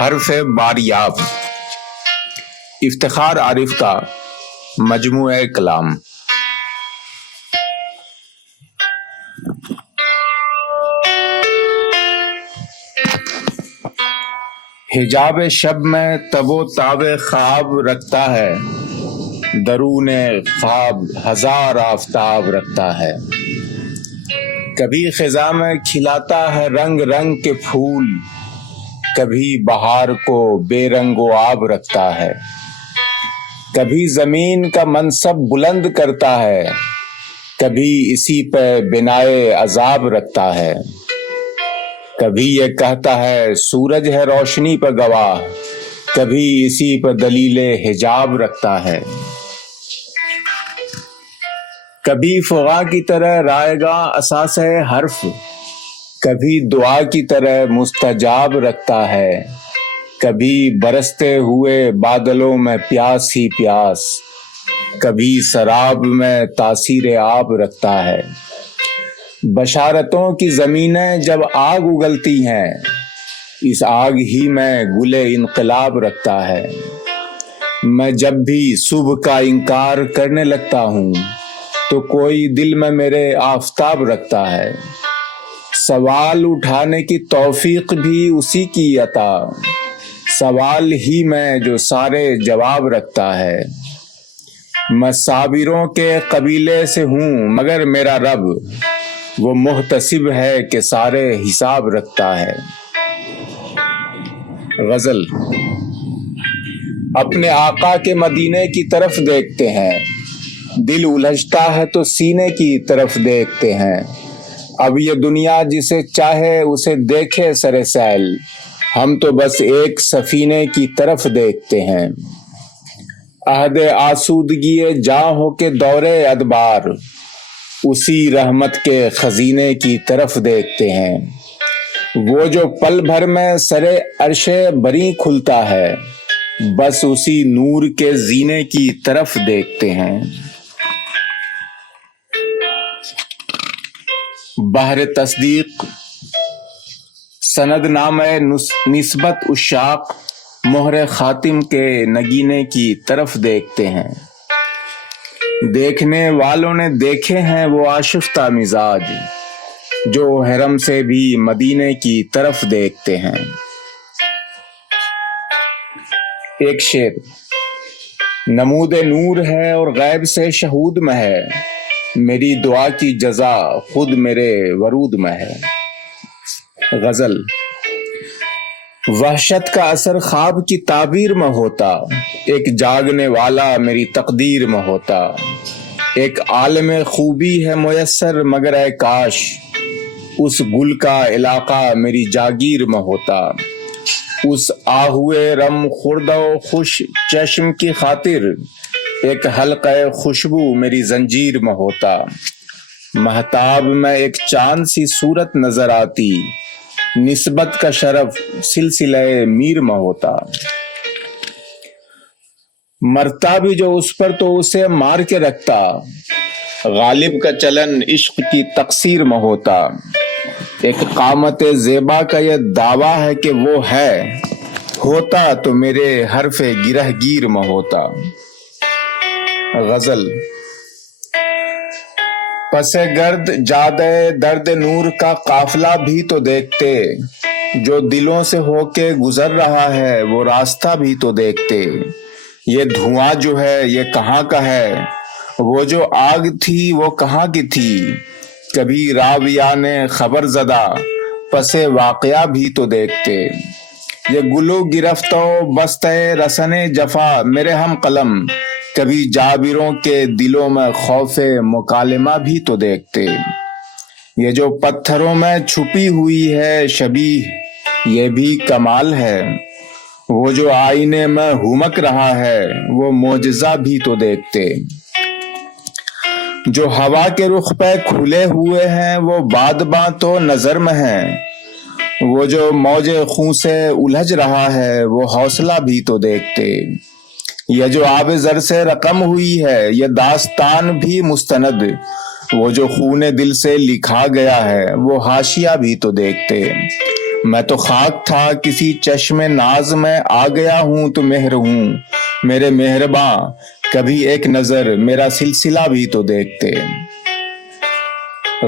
حرف باریاب افتخار عارف کا مجموعہ کلام۔ حجاب شب میں تب و تاب خواب رکھتا ہے، درون خواب ہزار آفتاب رکھتا ہے۔ کبھی خزاں میں کھلاتا ہے رنگ رنگ کے پھول، کبھی بہار کو بے رنگ و آب رکھتا ہے۔ کبھی زمین کا منصب بلند کرتا ہے، کبھی اسی پہ بنائے عذاب رکھتا ہے۔ کبھی یہ کہتا ہے سورج ہے روشنی پہ گواہ، کبھی اسی پہ دلیل حجاب رکھتا ہے۔ کبھی فغاں کی طرح رائے گا اساس حرف، کبھی دعا کی طرح مستجاب رکھتا ہے۔ کبھی برستے ہوئے بادلوں میں پیاس ہی پیاس، کبھی سراب میں تاثیر آب رکھتا ہے۔ بشارتوں کی زمینیں جب آگ اگلتی ہیں، اس آگ ہی میں گل انقلاب رکھتا ہے۔ میں جب بھی صبح کا انکار کرنے لگتا ہوں تو کوئی دل میں میرے آفتاب رکھتا ہے۔ سوال اٹھانے کی توفیق بھی اسی کی عطا، سوال ہی میں جو سارے جواب رکھتا ہے۔ میں صابروں کے قبیلے سے ہوں مگر میرا رب وہ محتسب ہے کہ سارے حساب رکھتا ہے۔ غزل۔ اپنے آقا کے مدینے کی طرف دیکھتے ہیں، دل الجھتا ہے تو سینے کی طرف دیکھتے ہیں۔ اب یہ دنیا جسے چاہے اسے دیکھے سر سیل، ہم تو بس ایک سفینے کی طرف دیکھتے ہیں۔ عہد آسودگی جاں ہو کے دورے ادبار، اسی رحمت کے خزینے کی طرف دیکھتے ہیں۔ وہ جو پل بھر میں سر عرش بری کھلتا ہے، بس اسی نور کے زینے کی طرف دیکھتے ہیں۔ بحر تصدیق سند نامہ نسبت عشاق مہر خاتم کے نگینے کی طرف دیکھتے ہیں۔ دیکھنے والوں نے دیکھے ہیں وہ آشفتہ مزاج، جو حرم سے بھی مدینے کی طرف دیکھتے ہیں۔ ایک شعر۔ نمود نور ہے اور غیب سے شہود میں ہے، میری دعا کی جزا خود میرے ورود میں ہے۔ غزل۔ وحشت کا اثر خواب کی تعبیر میں ہوتا، ایک جاگنے والا میری تقدیر میں ہوتا۔ ایک عالم خوبی ہے میسر مگر اے کاش، اس گل کا علاقہ میری جاگیر میں ہوتا۔ اس آہوئے رم خورد و خوش چشم کی خاطر، ایک حلقہ خوشبو میری زنجیر میں ہوتا۔ مہتاب میں ایک چاند سی صورت نظر آتی، نسبت کا شرف سلسلہ میر میں ہوتا۔ مرتا بھی جو اس پر تو اسے مار کے رکھتا، غالب کا چلن عشق کی تقصیر میں ہوتا۔ ایک قامت زیبا کا یہ دعویٰ ہے کہ وہ ہے، ہوتا تو میرے حرف گرہ گیر میں ہوتا۔ غزل۔ پس گرد جادے درد نور کا قافلہ بھی تو دیکھتے، جو دلوں سے ہو کے گزر رہا ہے وہ راستہ بھی تو دیکھتے۔ یہ دھواں جو ہے یہ کہاں کا ہے، وہ جو آگ تھی وہ کہاں کی تھی۔ کبھی راویان خبر زدہ پس واقعہ بھی تو دیکھتے۔ یہ گلو گرفت و بستہ رسن جفا میرے ہم قلم، کبھی جابروں کے دلوں میں خوف مکالمہ بھی تو دیکھتے۔ یہ جو پتھروں میں چھپی ہوئی ہے شبیہ یہ بھی کمال ہے، وہ جو آئینے میں ہمک رہا ہے وہ معجزہ بھی تو دیکھتے۔ جو ہوا کے رخ پہ کھلے ہوئے ہیں وہ بادباں تو نظر میں ہیں، وہ جو موج خون سے الجھ رہا ہے وہ حوصلہ بھی تو دیکھتے۔ یہ جو آب زر سے رقم ہوئی ہے یہ داستان بھی مستند، وہ جو خون دل سے لکھا گیا ہے وہ حاشیہ بھی تو دیکھتے۔ میں تو خاک تھا کسی چشم ناز میں، آ گیا ہوں تو مہر ہوں میرے مہرباں، کبھی ایک نظر میرا سلسلہ بھی تو دیکھتے۔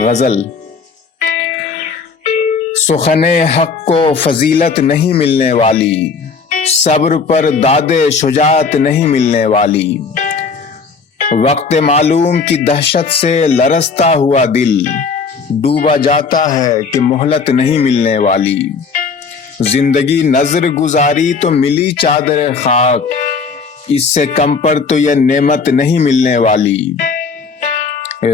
غزل۔ سخن حق کو فضیلت نہیں ملنے والی، صبر پر داد شجاعت نہیں ملنے والی، وقت معلوم کی دہشت سے لرزتا ہوا دل ڈوبا جاتا ہے کہ مہلت نہیں ملنے والی، زندگی نظر گزاری تو ملی چادر خاک، اس سے کم پر تو یہ نعمت نہیں ملنے والی،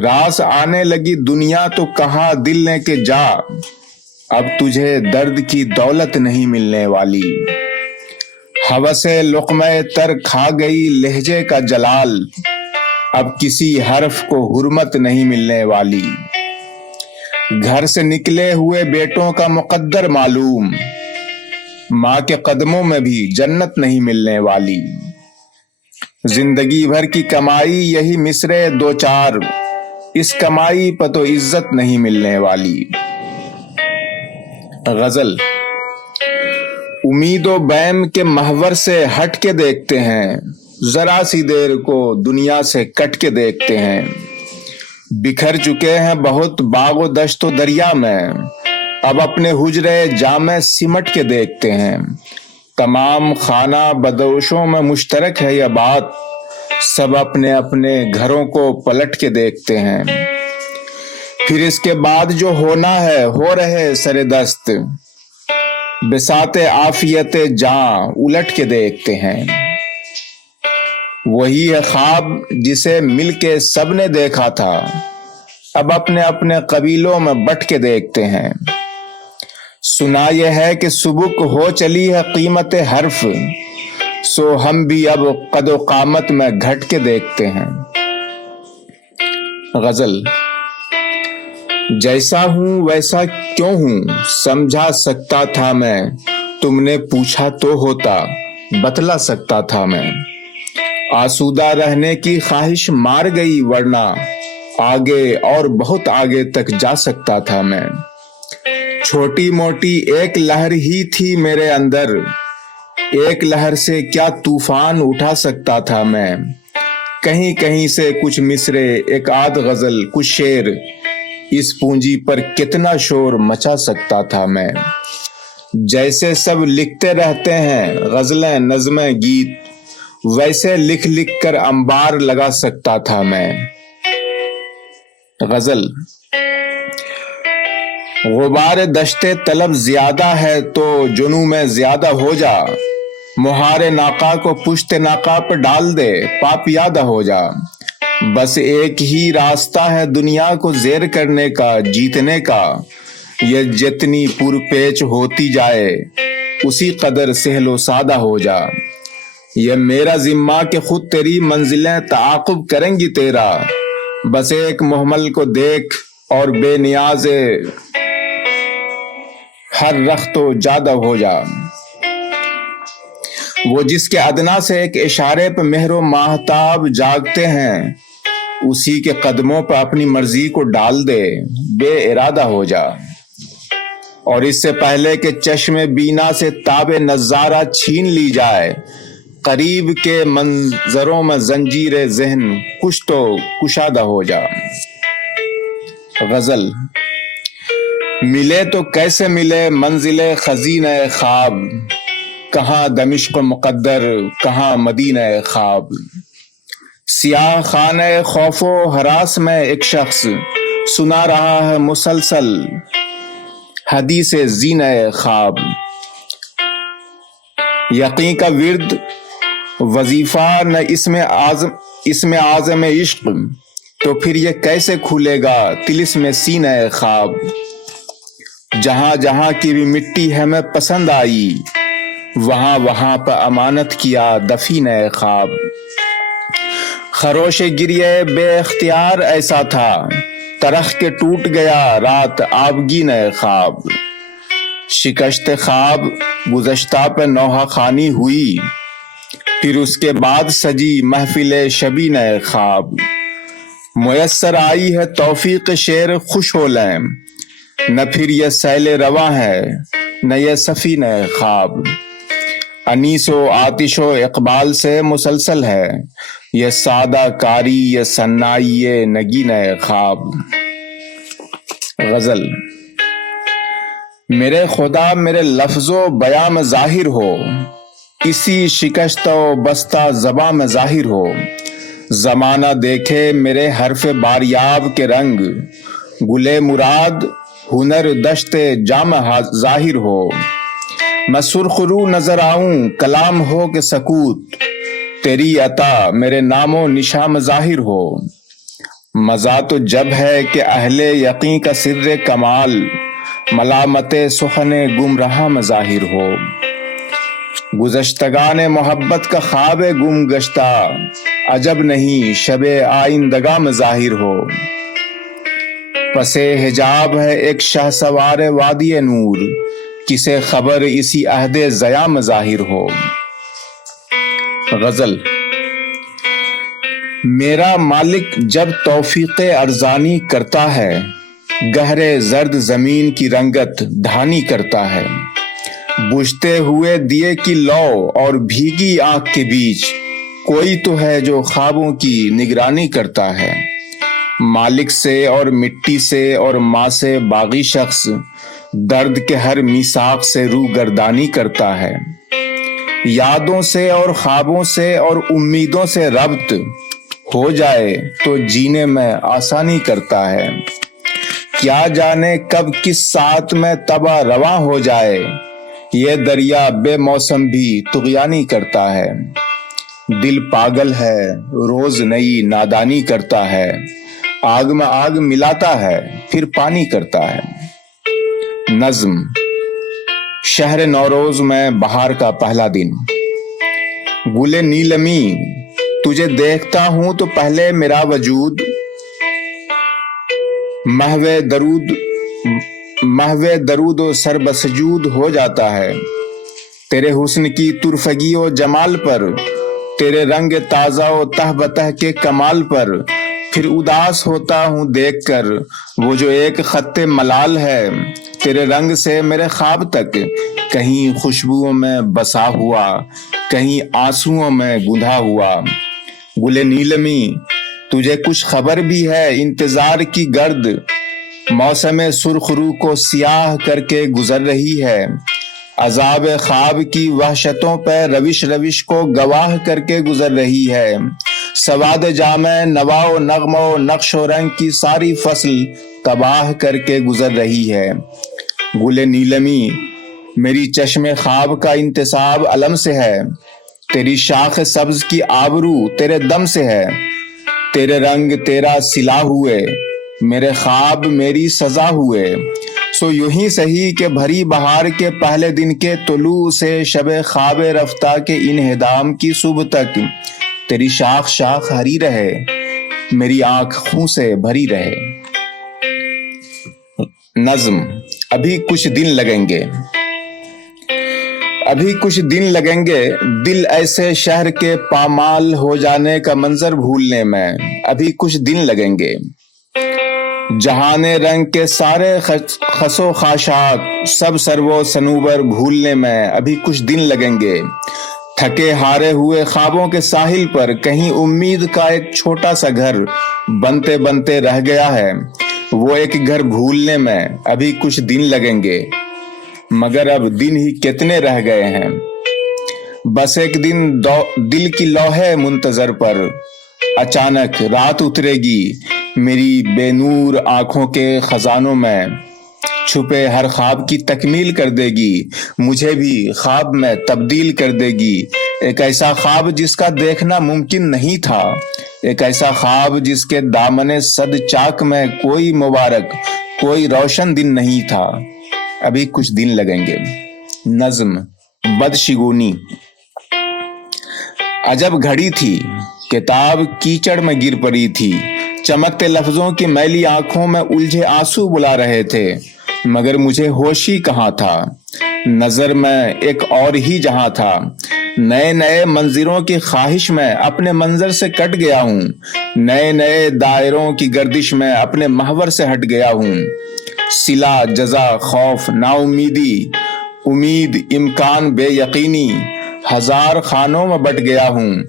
راس آنے لگی دنیا تو کہا دل نے کہ جا، اب تجھے درد کی دولت نہیں ملنے والی، ہوس لقمہ تر کھا گئی لہجے کا جلال، اب کسی حرف کو حرمت نہیں ملنے والی، گھر سے نکلے ہوئے بیٹوں کا مقدر معلوم، ماں کے قدموں میں بھی جنت نہیں ملنے والی، زندگی بھر کی کمائی یہی مصرے دو چار، اس کمائی پر تو عزت نہیں ملنے والی۔ غزل۔ امید و بیم کے محور سے ہٹ کے دیکھتے ہیں، ذرا سی دیر کو دنیا سے کٹ کے دیکھتے ہیں، بکھر چکے ہیں بہت باغ و دشت و دریا میں، اب اپنے حجرے جامع سمٹ کے دیکھتے ہیں، تمام خانہ بدوشوں میں مشترک ہے یہ بات، سب اپنے اپنے گھروں کو پلٹ کے دیکھتے ہیں، پھر اس کے بعد جو ہونا ہے ہو رہے سر دست، بساط عافیت جاں الٹ کے دیکھتے ہیں، وہی ہے خواب جسے مل کے سب نے دیکھا تھا، اب اپنے اپنے قبیلوں میں بٹ کے دیکھتے ہیں، سنا یہ ہے کہ سبک ہو چلی ہے قیمت حرف، سو ہم بھی اب قد و قامت میں گھٹ کے دیکھتے ہیں۔ غزل۔ جیسا ہوں ویسا کیوں ہوں سمجھا سکتا تھا میں، تم نے پوچھا تو ہوتا بتلا سکتا تھا میں، آسودہ رہنے کی خواہش مار گئی ورنہ آگے اور بہت آگے تک جا سکتا تھا میں، چھوٹی موٹی ایک لہر ہی تھی میرے اندر، ایک لہر سے کیا طوفان اٹھا سکتا تھا میں، کہیں کہیں سے کچھ مصرے ایک آدھ غزل کچھ شعر، اس پونجی پر کتنا شور مچا سکتا تھا میں، جیسے سب لکھتے رہتے ہیں غزلیں نظمیں گیت، ویسے لکھ لکھ کر انبار لگا سکتا تھا میں۔ غزل۔ غبار دشت طلب زیادہ ہے تو جنوں میں زیادہ ہو جا، مہار ناقہ کو پشت ناقہ پہ ڈال دے پاپ یادہ ہو جا، بس ایک ہی راستہ ہے دنیا کو زیر کرنے کا جیتنے کا، یہ جتنی پر پیچ ہوتی جائے اسی قدر سہل و سادہ ہو جا، یہ میرا ذمہ کہ خود تیری منزلیں تعاقب کریں گی تیرا، بس ایک محمل کو دیکھ اور بے نیاز ہر رخت و جادہ ہو جا، وہ جس کے ادنا سے ایک اشارے پہ مہر و ماہتاب جاگتے ہیں، اسی کے قدموں پہ اپنی مرضی کو ڈال دے بے ارادہ ہو جا، اور اس سے پہلے کہ چشم بینا سے تاب نظارہ چھین لی جائے، قریب کے منظروں میں زنجیر ذہن کش تو کشادہ ہو جا۔ غزل۔ ملے تو کیسے ملے منزل خزینہ خواب، کہاں دمشق مقدر کہاں مدینہ خواب، سیاہ خانہ خوف و ہراس میں ایک شخص سنا رہا ہے مسلسل حدیث زینہ خواب، یقین کا ورد وظیفہ نہ اسم اعظم عشق، تو پھر یہ کیسے کھلے گا طلسم سینہ خواب، جہاں جہاں کی بھی مٹی ہمیں پسند آئی، وہاں وہاں پہ امانت کیا دفینہ خواب، خروش گریے بے اختیار ایسا تھا، ترخ کے ٹوٹ گیا رات آبگین خواب، شکست خواب گزشتہ پہ نوحہ خوانی ہوئی، پھر اس کے بعد سجی محفل شبین خواب، میسر آئی ہے توفیق شعر خوش ہو لیں، نہ پھر یہ سیل رواں ہے نہ یہ سفینہ خواب، انیس و آتش و اقبال سے مسلسل ہے یہ سادہ کاری، یہ سنائی، یہ نگینہ خواب۔ غزل۔ میرے خدا میرے لفظ و بیاں میں ظاہر ہو، اسی شکست و بستہ زباں میں ظاہر ہو، زمانہ دیکھے میرے حرف باریاب کے رنگ، گلے مراد ہنر دشت جامہ ظاہر ہو، میں سرخ رو نظر آؤں کلام ہو کہ سکوت، تیری عطا میرے نام و نشان میں ظاہر ہو، مزہ تو جب ہے کہ اہل یقین کا سر کمال، ملامت سخن گمراہ میں ظاہر ہو، گزشتگان محبت کا خواب گم گشتہ، عجب نہیں شب آئندگاں میں ظاہر ہو، پس حجاب ہے ایک شہسوار وادی نور، کسے خبر اسی عہد ضیاء میں ظاہر ہو۔ غزل۔ میرا مالک جب توفیق ارزانی کرتا ہے، گہرے زرد زمین کی رنگت دھانی کرتا ہے، بجھتے ہوئے دیے کی لو اور بھیگی آنکھ کے بیچ، کوئی تو ہے جو خوابوں کی نگرانی کرتا ہے، مالک سے اور مٹی سے اور ماں سے باغی شخص، درد کے ہر میثاق سے رو گردانی کرتا ہے، یادوں سے اور خوابوں سے اور امیدوں سے ربط ہو جائے تو جینے میں آسانی کرتا ہے، کیا جانے کب کس ساعت میں تباہ رواں ہو جائے، یہ دریا بے موسم بھی طغیانی کرتا ہے، دل پاگل ہے روز نئی نادانی کرتا ہے، آگ میں آگ ملاتا ہے پھر پانی کرتا ہے۔ نظم۔ شہر نوروز میں بہار کا پہلا دن، گلے نیلمی تجھے دیکھتا ہوں تو پہلے میرا وجود محو درود و سر بسجود ہو جاتا ہے، تیرے حسن کی ترفگی و جمال پر، تیرے رنگ تازہ و تہ بتہ کے کمال پر، پھر اداس ہوتا ہوں دیکھ کر وہ جو ایک خط ملال ہے، تیرے رنگ سے میرے خواب تک، کہیں خوشبوؤں میں بسا ہوا، کہیں آنسوؤں میں گندھا ہوا، گلے نیلمی تجھے کچھ خبر بھی ہے انتظار کی گرد، موسم سرخ رو کو سیاہ کر کے گزر رہی ہے، عذاب خواب کی وحشتوں پہ روش روش کو گواہ کر کے گزر رہی ہے، سواد جامع نوا و نغمہ و نقش و رنگ کی ساری فصل تباہ کر کے گزر رہی ہے، گل نیلمی میری چشم خواب کا انتصاب علم سے ہے، تیری شاخ سبز کی آبرو تیرے دم سے ہے، تیرے رنگ تیرا سلا ہوئے، میرے خواب میری سزا ہوئے، سو یوں ہی سہی کہ بھری بہار کے پہلے دن کے طلوع سے شب خواب رفتہ کے انہدام کی صبح تک، تیری شاخ شاخ ہری رہے، میری آنکھ خون سے بھری رہے۔ نظم۔ ابھی کچھ دن لگیں گے، ابھی کچھ دن لگیں گے، دل ایسے شہر کے پامال ہو جانے کا منظر بھولنے میں، ابھی کچھ دن لگیں گے، جہان رنگ کے سارے خس و خاشاک سب سر و صنوبر بھولنے میں، ابھی کچھ دن لگیں گے، تھکے ہارے ہوئے خوابوں کے ساحل پر کہیں امید کا ایک چھوٹا سا گھر بنتے بنتے رہ گیا ہے، وہ ایک گھر بھولنے میں ابھی کچھ دن لگیں گے، مگر اب دن ہی کتنے رہ گئے ہیں، بس ایک دن دل کی لوحے منتظر پر اچانک رات اترے گی، میری بے نور آنکھوں کے خزانوں میں چھپے ہر خواب کی تکمیل کر دے گی، مجھے بھی خواب میں تبدیل کر دے گی، ایک ایسا خواب جس کا دیکھنا ممکن نہیں تھا، ایک ایسا خواب جس کے دامن صد چاک میں کوئی مبارک کوئی روشن دن نہیں تھا، ابھی کچھ دن لگیں گے۔ نظم۔ بدشگونی۔ عجب گھڑی تھی، کتاب کیچڑ میں گر پڑی تھی، چمکتے لفظوں کی میلی آنکھوں میں الجھے آنسو بلا رہے تھے، مگر مجھے ہوش ہی کہاں تھا، نظر میں ایک اور ہی جہاں تھا، نئے نئے منظروں کی خواہش میں اپنے منظر سے کٹ گیا ہوں، نئے نئے دائروں کی گردش میں اپنے محور سے ہٹ گیا ہوں، صلہ جزا خوف نا امیدی امید امکان بے یقینی ہزار خانوں میں بٹ گیا ہوں.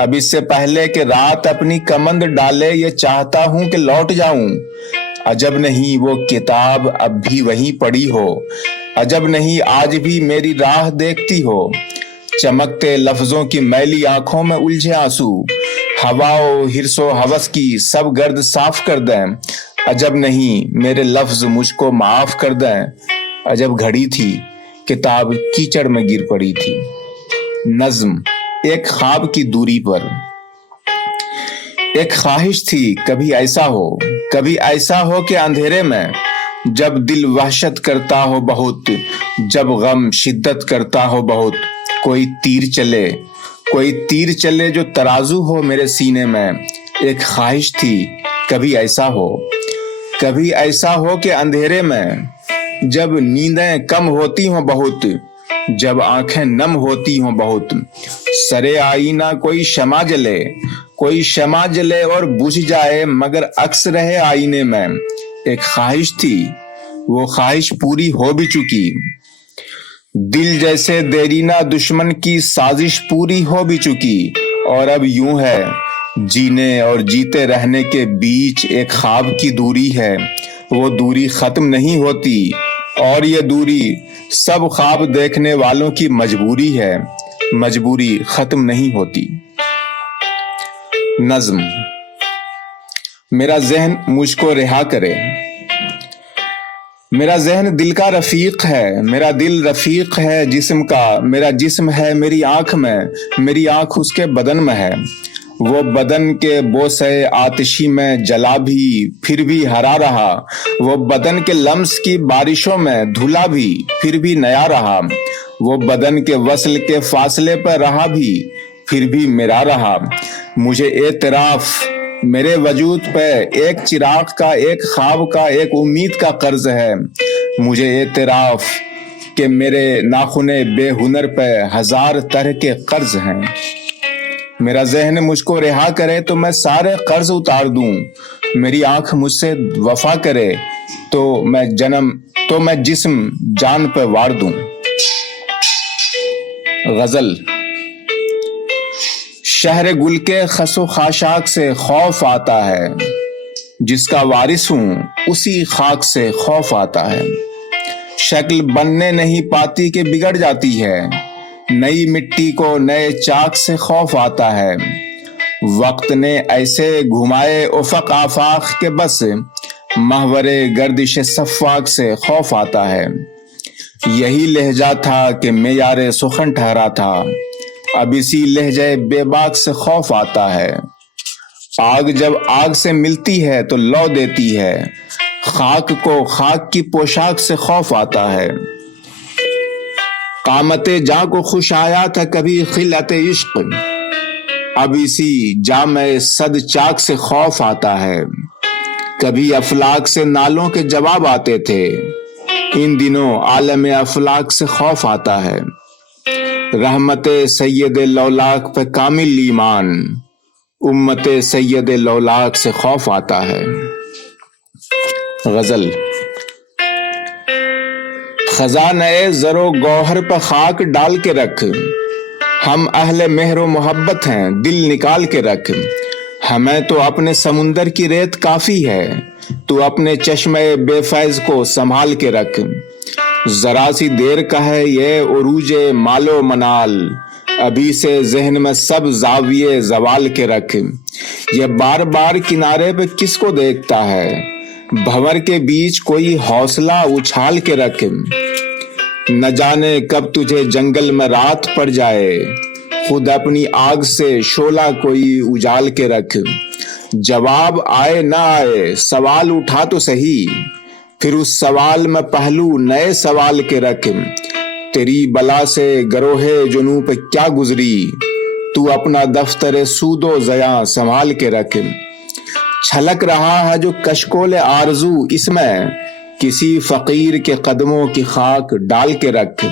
اب اس سے پہلے کہ رات اپنی کمند ڈالے یہ چاہتا ہوں کہ لوٹ جاؤں. عجب نہیں وہ کتاب اب بھی وہیں پڑی ہو, عجب نہیں آج بھی میری راہ دیکھتی ہو. چمکتے لفظوں کی میلی آنکھوں میں الجھے آنسو, ہوا و حرص و ہوس کی سب گرد صاف کر دیں. عجب نہیں میرے لفظ مجھ کو معاف کر دیں. عجب گھڑی تھی کتاب کیچڑ میں گر پڑی تھی. نظم. ایک خواب کی دوری پر. ایک خواہش تھی کبھی ایسا ہو کہ اندھیرے میں جب دل وحشت کرتا ہو بہت, جب غم شدت کرتا ہو بہت, کوئی تیر چلے جو ترازو ہو میرے سینے میں. ایک خواہش تھی کبھی ایسا ہو کہ اندھیرے میں جب نیندیں کم ہوتی ہوں بہت, جب آنکھیں نم ہوتی ہوں بہت, سرے آئینہ کوئی شمع جلے اور بجھ جائے مگر عکس رہے آئینے میں. ایک خواہش تھی وہ خواہش پوری ہو بھی چکی, دل جیسے دیرینہ دشمن کی سازش پوری ہو بھی چکی. اور اب یوں ہے جینے اور جیتے رہنے کے بیچ ایک خواب کی دوری ہے, وہ دوری ختم نہیں ہوتی, اور یہ دوری سب خواب دیکھنے والوں کی مجبوری ہے, مجبوری ختم نہیں ہوتی. نظم. میرا ذہن مجھ کو رہا کرے. میرا ذہن دل کا رفیق ہے, میرا دل رفیق ہے جسم کا, میرا جسم ہے میری آنکھ میں, میری آنکھ اس کے بدن میں ہے. وہ بدن کے بوسے آتشی میں جلا بھی پھر بھی ہرا رہا, وہ بدن کے لمس کی بارشوں میں دھلا بھی پھر بھی نیا رہا, وہ بدن کے وصل کے فاصلے پر رہا بھی پھر بھی میرا رہا. مجھے اعتراف میرے وجود پہ ایک چراغ کا, ایک خواب کا, ایک امید کا قرض ہے. مجھے اعتراف کہ میرے ناخنے بے ہنر پہ ہزار طرح کے قرض ہیں. میرا ذہن مجھ کو رہا کرے تو میں سارے قرض اتار دوں, میری آنکھ مجھ سے وفا کرے تو میں جسم جان پہ وار دوں. غزل. شہر گل کے خس و خاشاک سے خوف آتا ہے, جس کا وارث ہوں اسی خاک سے خوف آتا ہے. شکل بننے نہیں پاتی کہ بگڑ جاتی ہے, نئی مٹی کو نئے چاک سے خوف آتا ہے. وقت نے ایسے گھمائے افق آفاق کے بس محور گردش صفاق سے خوف آتا ہے. یہی لہجہ تھا کہ معیار سخن ٹھہرا تھا, اب اسی لہجے بے باک سے خوف آتا ہے. آگ جب آگ سے ملتی ہے تو لو دیتی ہے, خاک کو خاک کی پوشاک سے خوف آتا ہے. قامت جاں کو خوش آیا تھا کبھی خلعت عشق, اب اسی جام صد چاک سے خوف آتا ہے. کبھی افلاک سے نالوں کے جواب آتے تھے, ان دنوں عالم افلاک سے خوف آتا ہے. رحمت سید لولاک پہ کامل ایمان, امت سید لولاک سے خوف آتا ہے. غزل. خزانہ زر و گوہر پہ خاک ڈال کے رکھ, ہم اہل مہر و محبت ہیں دل نکال کے رکھ. ہمیں تو اپنے سمندر کی ریت کافی ہے, تو اپنے چشمے بے فیض کو سنبھال کے رکھ. ذرا سی دیر کا ہے یہ عروج مال و منال, ابھی سے ذہن میں سب زاویے زوال کے رکھ. یہ بار بار کنارے پہ کس کو دیکھتا ہے, بھنور کے بیچ کوئی حوصلہ اچھال کے رکھ. نہ جانے کب تجھے جنگل میں رات پڑ جائے, خود اپنی آگ سے شعلہ کوئی اجال کے رکھ. جواب آئے نہ آئے سوال اٹھا تو صحیح, پھر اس سوال میں پہلو نئے سوال کے رکھ. تیری بلا سے گروہ جنوں پہ کیا گزری, تو اپنا دفتر سود و ضیاء سنبھال کے رکھ. چھلک رہا ہے جو کشکول آرزو اس میں, کسی فقیر کے قدموں کی خاک ڈال کے رکھ.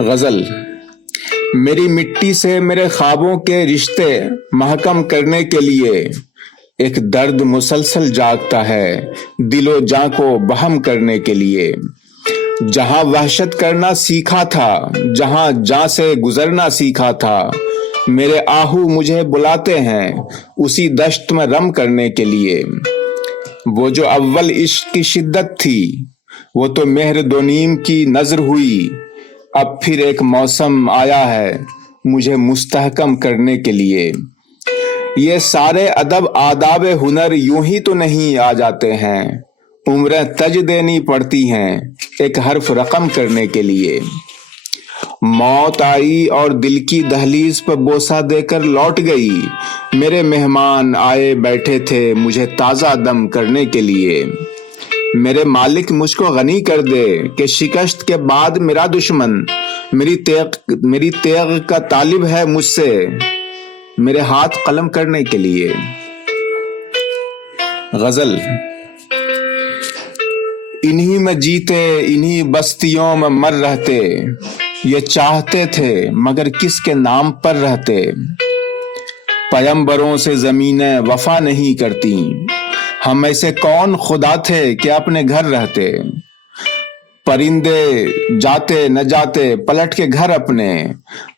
غزل. میری مٹی سے میرے خوابوں کے رشتے محکم کرنے کے لیے ایک درد مسلسل جاگتا ہے, دل و جاں کو بہم کرنے کے لیے. جہاں وحشت کرنا سیکھا تھا، جہاں جاں سے گزرنا سیکھا تھا، میرے آہو مجھے بلاتے ہیں اسی دشت میں رم کرنے کے لیے۔ وہ جو اول عشق کی شدت تھی وہ تو مہر دو نیم کی نظر ہوئی، اب پھر ایک موسم آیا ہے مجھے مستحکم کرنے کے لیے۔ یہ سارے ادب آداب ہنر یوں ہی تو نہیں آ جاتے ہیں، عمریں تج دینی پڑتی ہیں ایک حرف رقم کرنے کے لیے۔ موت آئی اور دل کی دہلیز پہ بوسہ دے کر لوٹ گئی، میرے مہمان آئے بیٹھے تھے مجھے تازہ دم کرنے کے لیے۔ میرے مالک مجھ کو غنی کر دے کہ شکست کے بعد میرا دشمن میری تیغ کا طالب ہے مجھ سے میرے ہاتھ قلم کرنے کے لیے۔ غزل۔ انہی میں جیتے انہی بستیوں میں مر رہتے، یہ چاہتے تھے مگر کس کے نام پر رہتے۔ پیمبروں سے زمینیں وفا نہیں کرتی، ہم ایسے کون خدا تھے کہ اپنے گھر رہتے۔ پرندے جاتے نہ جاتے پلٹ کے گھر اپنے،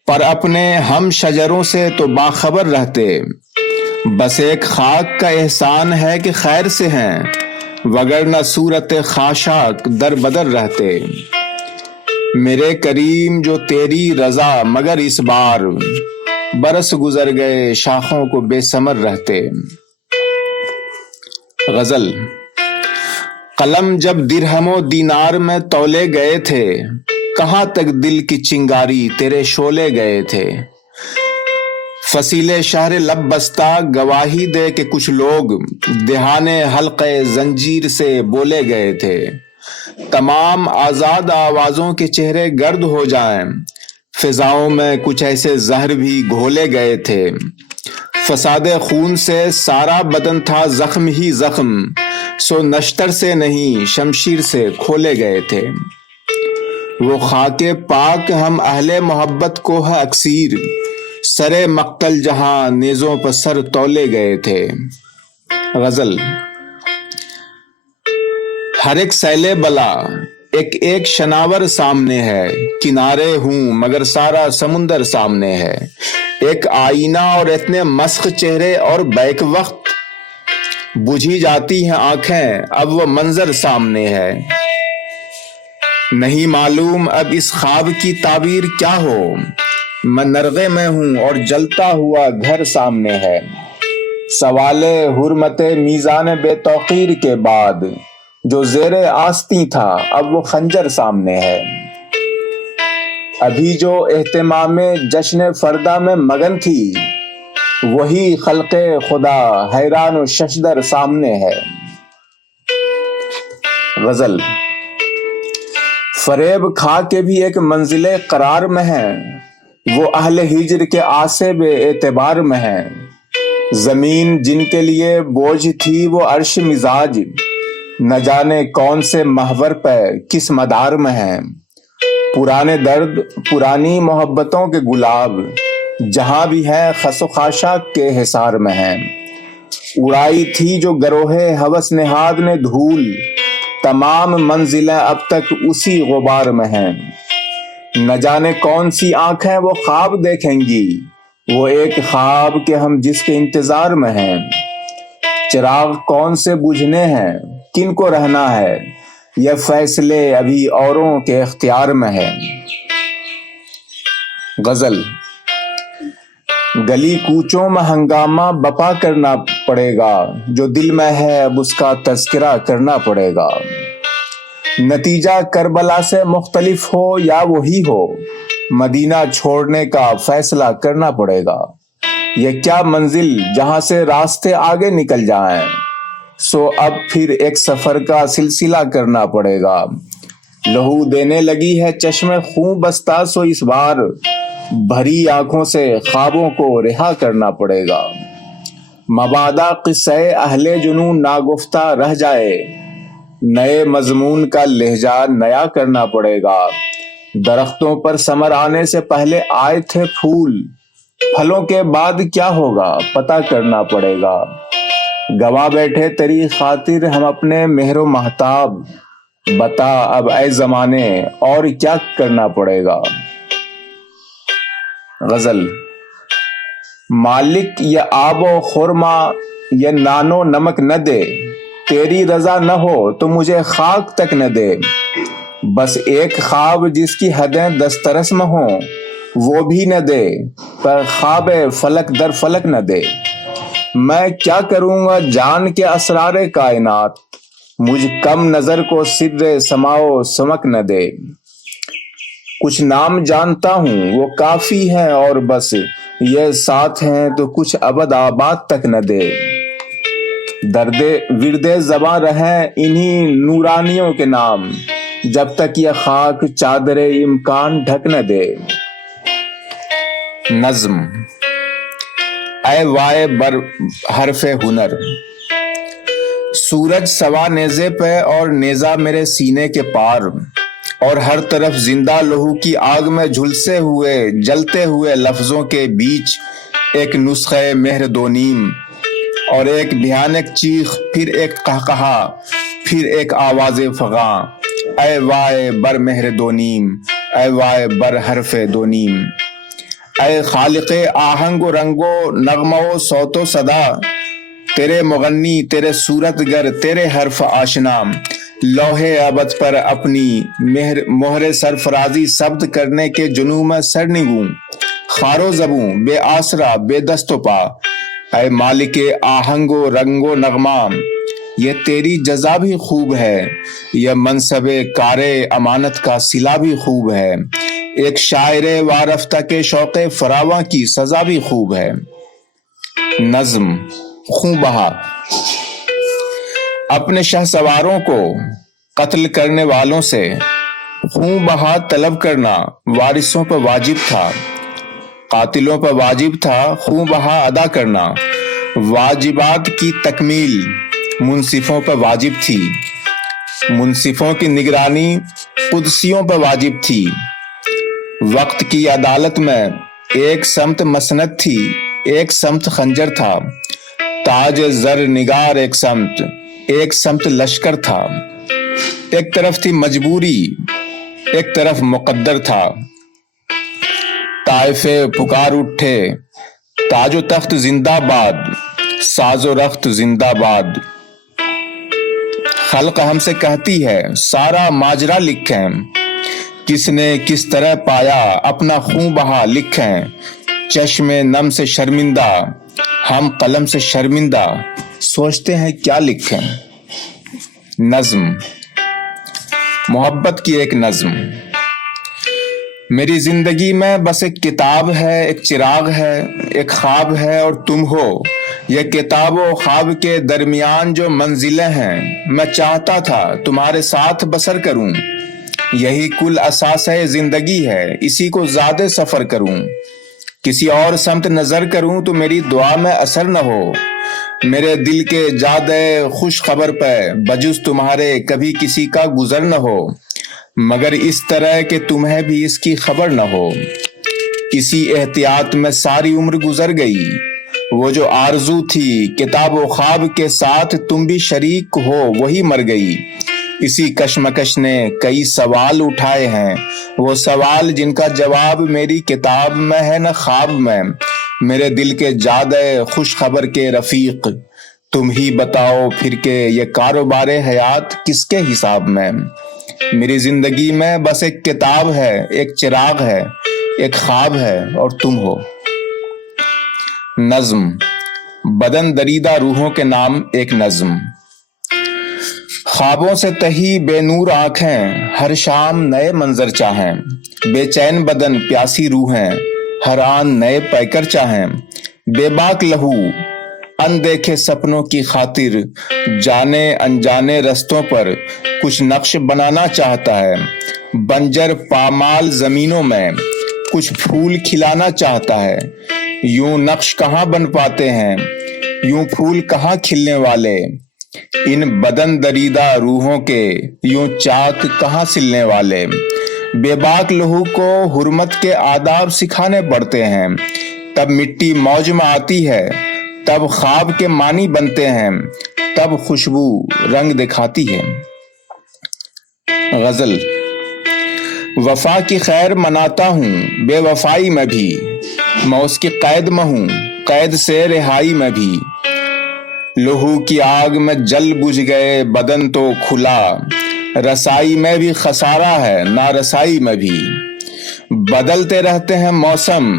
پر اپنے ہم شجروں سے تو باخبر رہتے۔ بس ایک خاک کا احسان ہے کہ خیر سے ہیں، وگرنہ صورت خاشاک در بدر رہتے۔ میرے کریم جو تیری رضا مگر اس بار، برس گزر گئے شاخوں کو بے ثمر رہتے۔ غزل۔ قلم جب درہم و دینار میں تولے گئے تھے، کہاں تک دل کی چنگاری تیرے شعلے گئے تھے۔ فصیل شہر لب بستہ گواہی دے کہ کچھ لوگ دہانے حلقے زنجیر سے بولے گئے تھے۔ تمام آزاد آوازوں کے چہرے گرد ہو جائیں، فضاؤں میں کچھ ایسے زہر بھی گھولے گئے تھے۔ فساد خون سے سارا بدن تھا زخم ہی زخم، سو نشتر سے نہیں شمشیر سے کھولے گئے تھے۔ وہ خاک پاک ہم اہل محبت کو ہے اکسیر، سرے مقتل جہاں نیزوں پر سر تولے گئے تھے۔ غزل۔ ہر ایک سیلے بلا ایک ایک شناور سامنے ہے، کنارے ہوں مگر سارا سمندر سامنے ہے۔ ایک آئینہ اور اتنے مسخ چہرے اور بیک وقت بجھی جاتی ہیں آنکھیں، اب وہ منظر سامنے ہے۔ نہیں معلوم اب اس خواب کی تعبیر کیا ہو، میں نرغے میں ہوں اور جلتا ہوا گھر سامنے ہے۔ سوال حرمت میزان بے توقیر کے بعد جو زیر آستیں تھا اب وہ خنجر سامنے ہے۔ ابھی جو اہتمام جشن فردا میں مگن تھی، وہی خلق خدا حیران و ششدر سامنے ہے۔ غزل۔ فریب کھا کے بھی ایک منزل قرار میں ہے، وہ اہل ہجر کے آسے بے اعتبار میں ہے۔ زمین جن کے لیے بوجھ تھی وہ عرش مزاج، نہ جانے کون سے محور پہ کس مدار میں ہے۔ پرانے درد پرانی محبتوں کے گلاب، جہاں بھی ہے خس و خاشاک کے حصار میں ہے۔ اڑائی تھی جو گروہ ہوس نہاد نے دھول، تمام منزلیں اب تک اسی غبار میں ہیں۔ نہ جانے کون سی آنکھیں وہ خواب دیکھیں گی، وہ ایک خواب کہ ہم جس کے انتظار میں ہیں۔ چراغ کون سے بجھنے ہیں، کن کو رہنا ہے، یہ فیصلے ابھی اوروں کے اختیار میں ہے۔ غزل۔ گلی کوچوں میں ہنگامہ بپا کرنا پڑے گا، جو دل میں ہے اب اس کا تذکرہ کرنا پڑے گا۔ نتیجہ کربلا سے مختلف ہو یا وہی ہو، مدینہ چھوڑنے کا فیصلہ کرنا پڑے گا۔ یہ کیا منزل جہاں سے راستے آگے نکل جائیں، سو اب پھر ایک سفر کا سلسلہ کرنا پڑے گا۔ لہو دینے لگی ہے چشم خون بستہ، سو اس بار بھری آنکھوں سے خوابوں کو رہا کرنا پڑے گا۔ مبادا قصہ اہل جنون ناگفتہ رہ جائے، نئے مضمون کا لہجہ نیا کرنا پڑے گا۔ درختوں پر ثمر آنے سے پہلے آئے تھے پھول، پھلوں کے بعد کیا ہوگا پتہ کرنا پڑے گا۔ گوا بیٹھے تیری خاطر ہم اپنے مہر و مہتاب، بتا اب اے زمانے اور کیا کرنا پڑے گا۔ غزل۔ مالک یہ آب و خرما یہ نان و نمک نہ دے، تیری رضا نہ ہو تو مجھے خاک تک نہ دے۔ بس ایک خواب جس کی حدیں دسترس میں ہوں وہ بھی نہ دے، پر خواب فلک در فلک نہ دے۔ میں کیا کروں گا جان کے اسرار کائنات، مجھ کم نظر کو سر سماؤ سمک نہ دے۔ کچھ نام جانتا ہوں وہ کافی ہیں اور بس، یہ ساتھ ہیں تو کچھ ابد آباد تک نہ دے۔ درد ورد زباں رہیں انہی نورانیوں کے نام، جب تک یہ خاک چادر امکان ڈھک نہ دے۔ نظم۔ اے وائے بر حرف ہنر، سورج سوا نیزے پہ اور نیزہ میرے سینے کے پار، اور ہر طرف زندہ لہو کی آگ میں جھلسے ہوئے جلتے ہوئے لفظوں کے بیچ ایک نسخہ مہر دو نیم، اور ایک بھیانک چیخ، پھر ایک قہقہا، پھر ایک آواز فغاں۔ اے وائے بر مہر دو نیم، اے وائے بر حرف دو نیم۔ اے خالق آہنگ و رنگ و نغمہ و صوت و صدا، تیرے مغنی تیرے صورت گر تیرے حرف آشنا، لوح ابد پر اپنی مہر سرفرازی ثبت کرنے کے جنوں میں سرنگوں، خار و زبوں بے آسرا بے دست و پا۔ اے مالک آہنگ و رنگ و نغمہ، یہ تیری جزا بھی خوب ہے، یہ منصب کار امانت کا صلہ بھی خوب ہے، ایک شاعر وارفتہ کے شوق فراواں کی سزا بھی خوب ہے۔ نظم۔ خوں بہا۔ اپنے شہ سواروں کو قتل کرنے والوں سے خوں بہا طلب کرنا وارثوں پر واجب تھا، قاتلوں پر واجب تھا خوں بہا ادا کرنا، واجبات کی تکمیل منصفوں پر واجب تھی، منصفوں کی نگرانی قدسیوں پر واجب تھی۔ وقت کی عدالت میں ایک سمت مسند تھی، ایک سمت خنجر تھا، تاج زر نگار ایک سمت لشکر تھا، ایک طرف تھی مجبوری ایک طرف مقدر تھا۔ طائفے پکار اٹھے تاج و تخت زندہ باد، ساز و رخت زندہ باد۔ خلق ہم سے کہتی ہے سارا ماجرا لکھیں، کس نے کس طرح پایا اپنا خوں بہا لکھیں، چشم نم سے شرمندہ ہم قلم سے شرمندہ، سوچتے ہیں کیا لکھیں۔ نظم۔ محبت کی ایک نظم۔ میری زندگی میں بس ایک کتاب ہے، ایک چراغ ہے، ایک خواب ہے اور تم ہو، یہ کتاب و خواب کے درمیان جو منزلیں ہیں، میں چاہتا تھا تمہارے ساتھ بسر کروں، یہی کل اساس زندگی ہے، اسی کو زیادہ سفر کروں، کسی اور سمت نظر کروں تو میری دعا میں اثر نہ ہو، میرے دل کے جادے خوش خبر پہ بجز تمہارے کبھی کسی کا گزر نہ ہو، مگر اس طرح کہ تمہیں بھی اس کی خبر نہ ہو۔ اسی احتیاط میں ساری عمر گزر گئی، وہ جو آرزو تھی کتاب و خواب کے ساتھ تم بھی شریک ہو وہی مر گئی۔ اسی کشمکش نے کئی سوال اٹھائے ہیں، وہ سوال جن کا جواب میری کتاب میں ہے نہ خواب میں، میرے دل کے جادے خوش خبر کے رفیق، تم ہی بتاؤ پھر کہ یہ کاروبار حیات کس کے حساب میں۔ میری زندگی میں بس ایک کتاب ہے، ایک چراغ ہے، ایک خواب ہے اور تم ہو۔ نظم۔ بدن دریدہ روحوں کے نام ایک نظم۔ خوابوں سے تہی بے نور آنکھیں ہر شام نئے منظر چاہیں، بے چین بدن پیاسی روحیں ہر آن نئے پیکر چاہیں، بے باک لہو اندیکھے سپنوں کی خاطر جانے انجانے رستوں پر کچھ نقش بنانا چاہتا ہے، بنجر پامال زمینوں میں کچھ پھول کھلانا چاہتا ہے، یوں نقش کہاں بن پاتے ہیں، یوں پھول کہاں کھلنے والے، ان بدن دریدہ روحوں کے یوں چاک کہاں سلنے والے۔ بے باک لہو کو حرمت کے آداب سکھانے پڑتے ہیں، تب مٹی موج میں آتی ہے، تب خواب کے معنی بنتے ہیں، تب خوشبو رنگ دکھاتی ہے۔ غزل۔ وفا کی خیر مناتا ہوں بے وفائی میں بھی، میں اس کی قید میں ہوں قید سے رہائی میں بھی، لہو کی آگ میں جل بجھ گئے بدن تو کھلا، رسائی میں بھی خسارہ ہے نا رسائی میں بھی، بدلتے رہتے ہیں موسم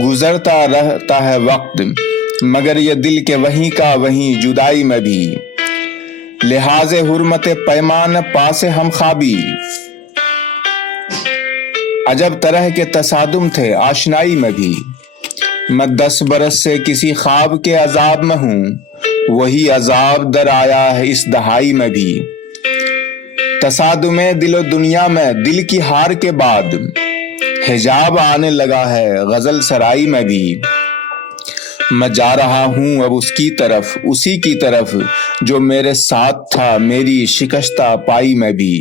گزرتا رہتا ہے وقت، مگر یہ دل کے وہیں کا وہیں جدائی میں بھی، لحاظ حرمت پیمان پاس ہم خوابی، عجب طرح کے تصادم تھے آشنائی میں بھی، میں 10 برس سے کسی خواب کے عذاب میں ہوں، وہی عذاب در آیا ہے اس دہائی میں بھی، تصادم دل و دنیا میں دل کی ہار کے بعد حجاب آنے لگا ہے غزل سرائی میں بھی، میں جا رہا ہوں اب اس کی طرف اسی کی طرف جو میرے ساتھ تھا میری شکستہ پائی میں بھی۔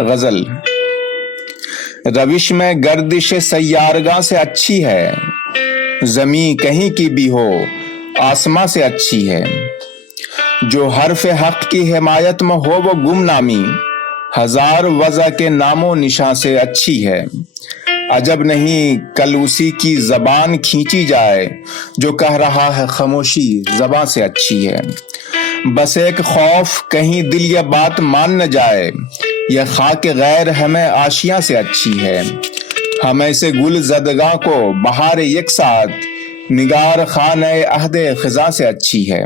غزل۔ روش میں گردش سیارگاں سے اچھی ہے، زمین کہیں کی بھی ہو آسماں سے اچھی ہے، جو حرف حق کی حمایت میں ہو وہ گمنامی، ہزار وضع کے نام و نشاں سے اچھی ہے، عجب نہیں کل اسی کی زبان کھینچی جائے، جو کہہ رہا ہے خاموشی زبان سے اچھی ہے، بس ایک خوف کہیں دل یہ بات مان نہ جائے، یہ خاک غیر ہمیں آشیاں سے اچھی ہے، ہم ایسے گل زدگاں کو بہار یک ساتھ نگار خانہ عہد خزاں سے اچھی ہے۔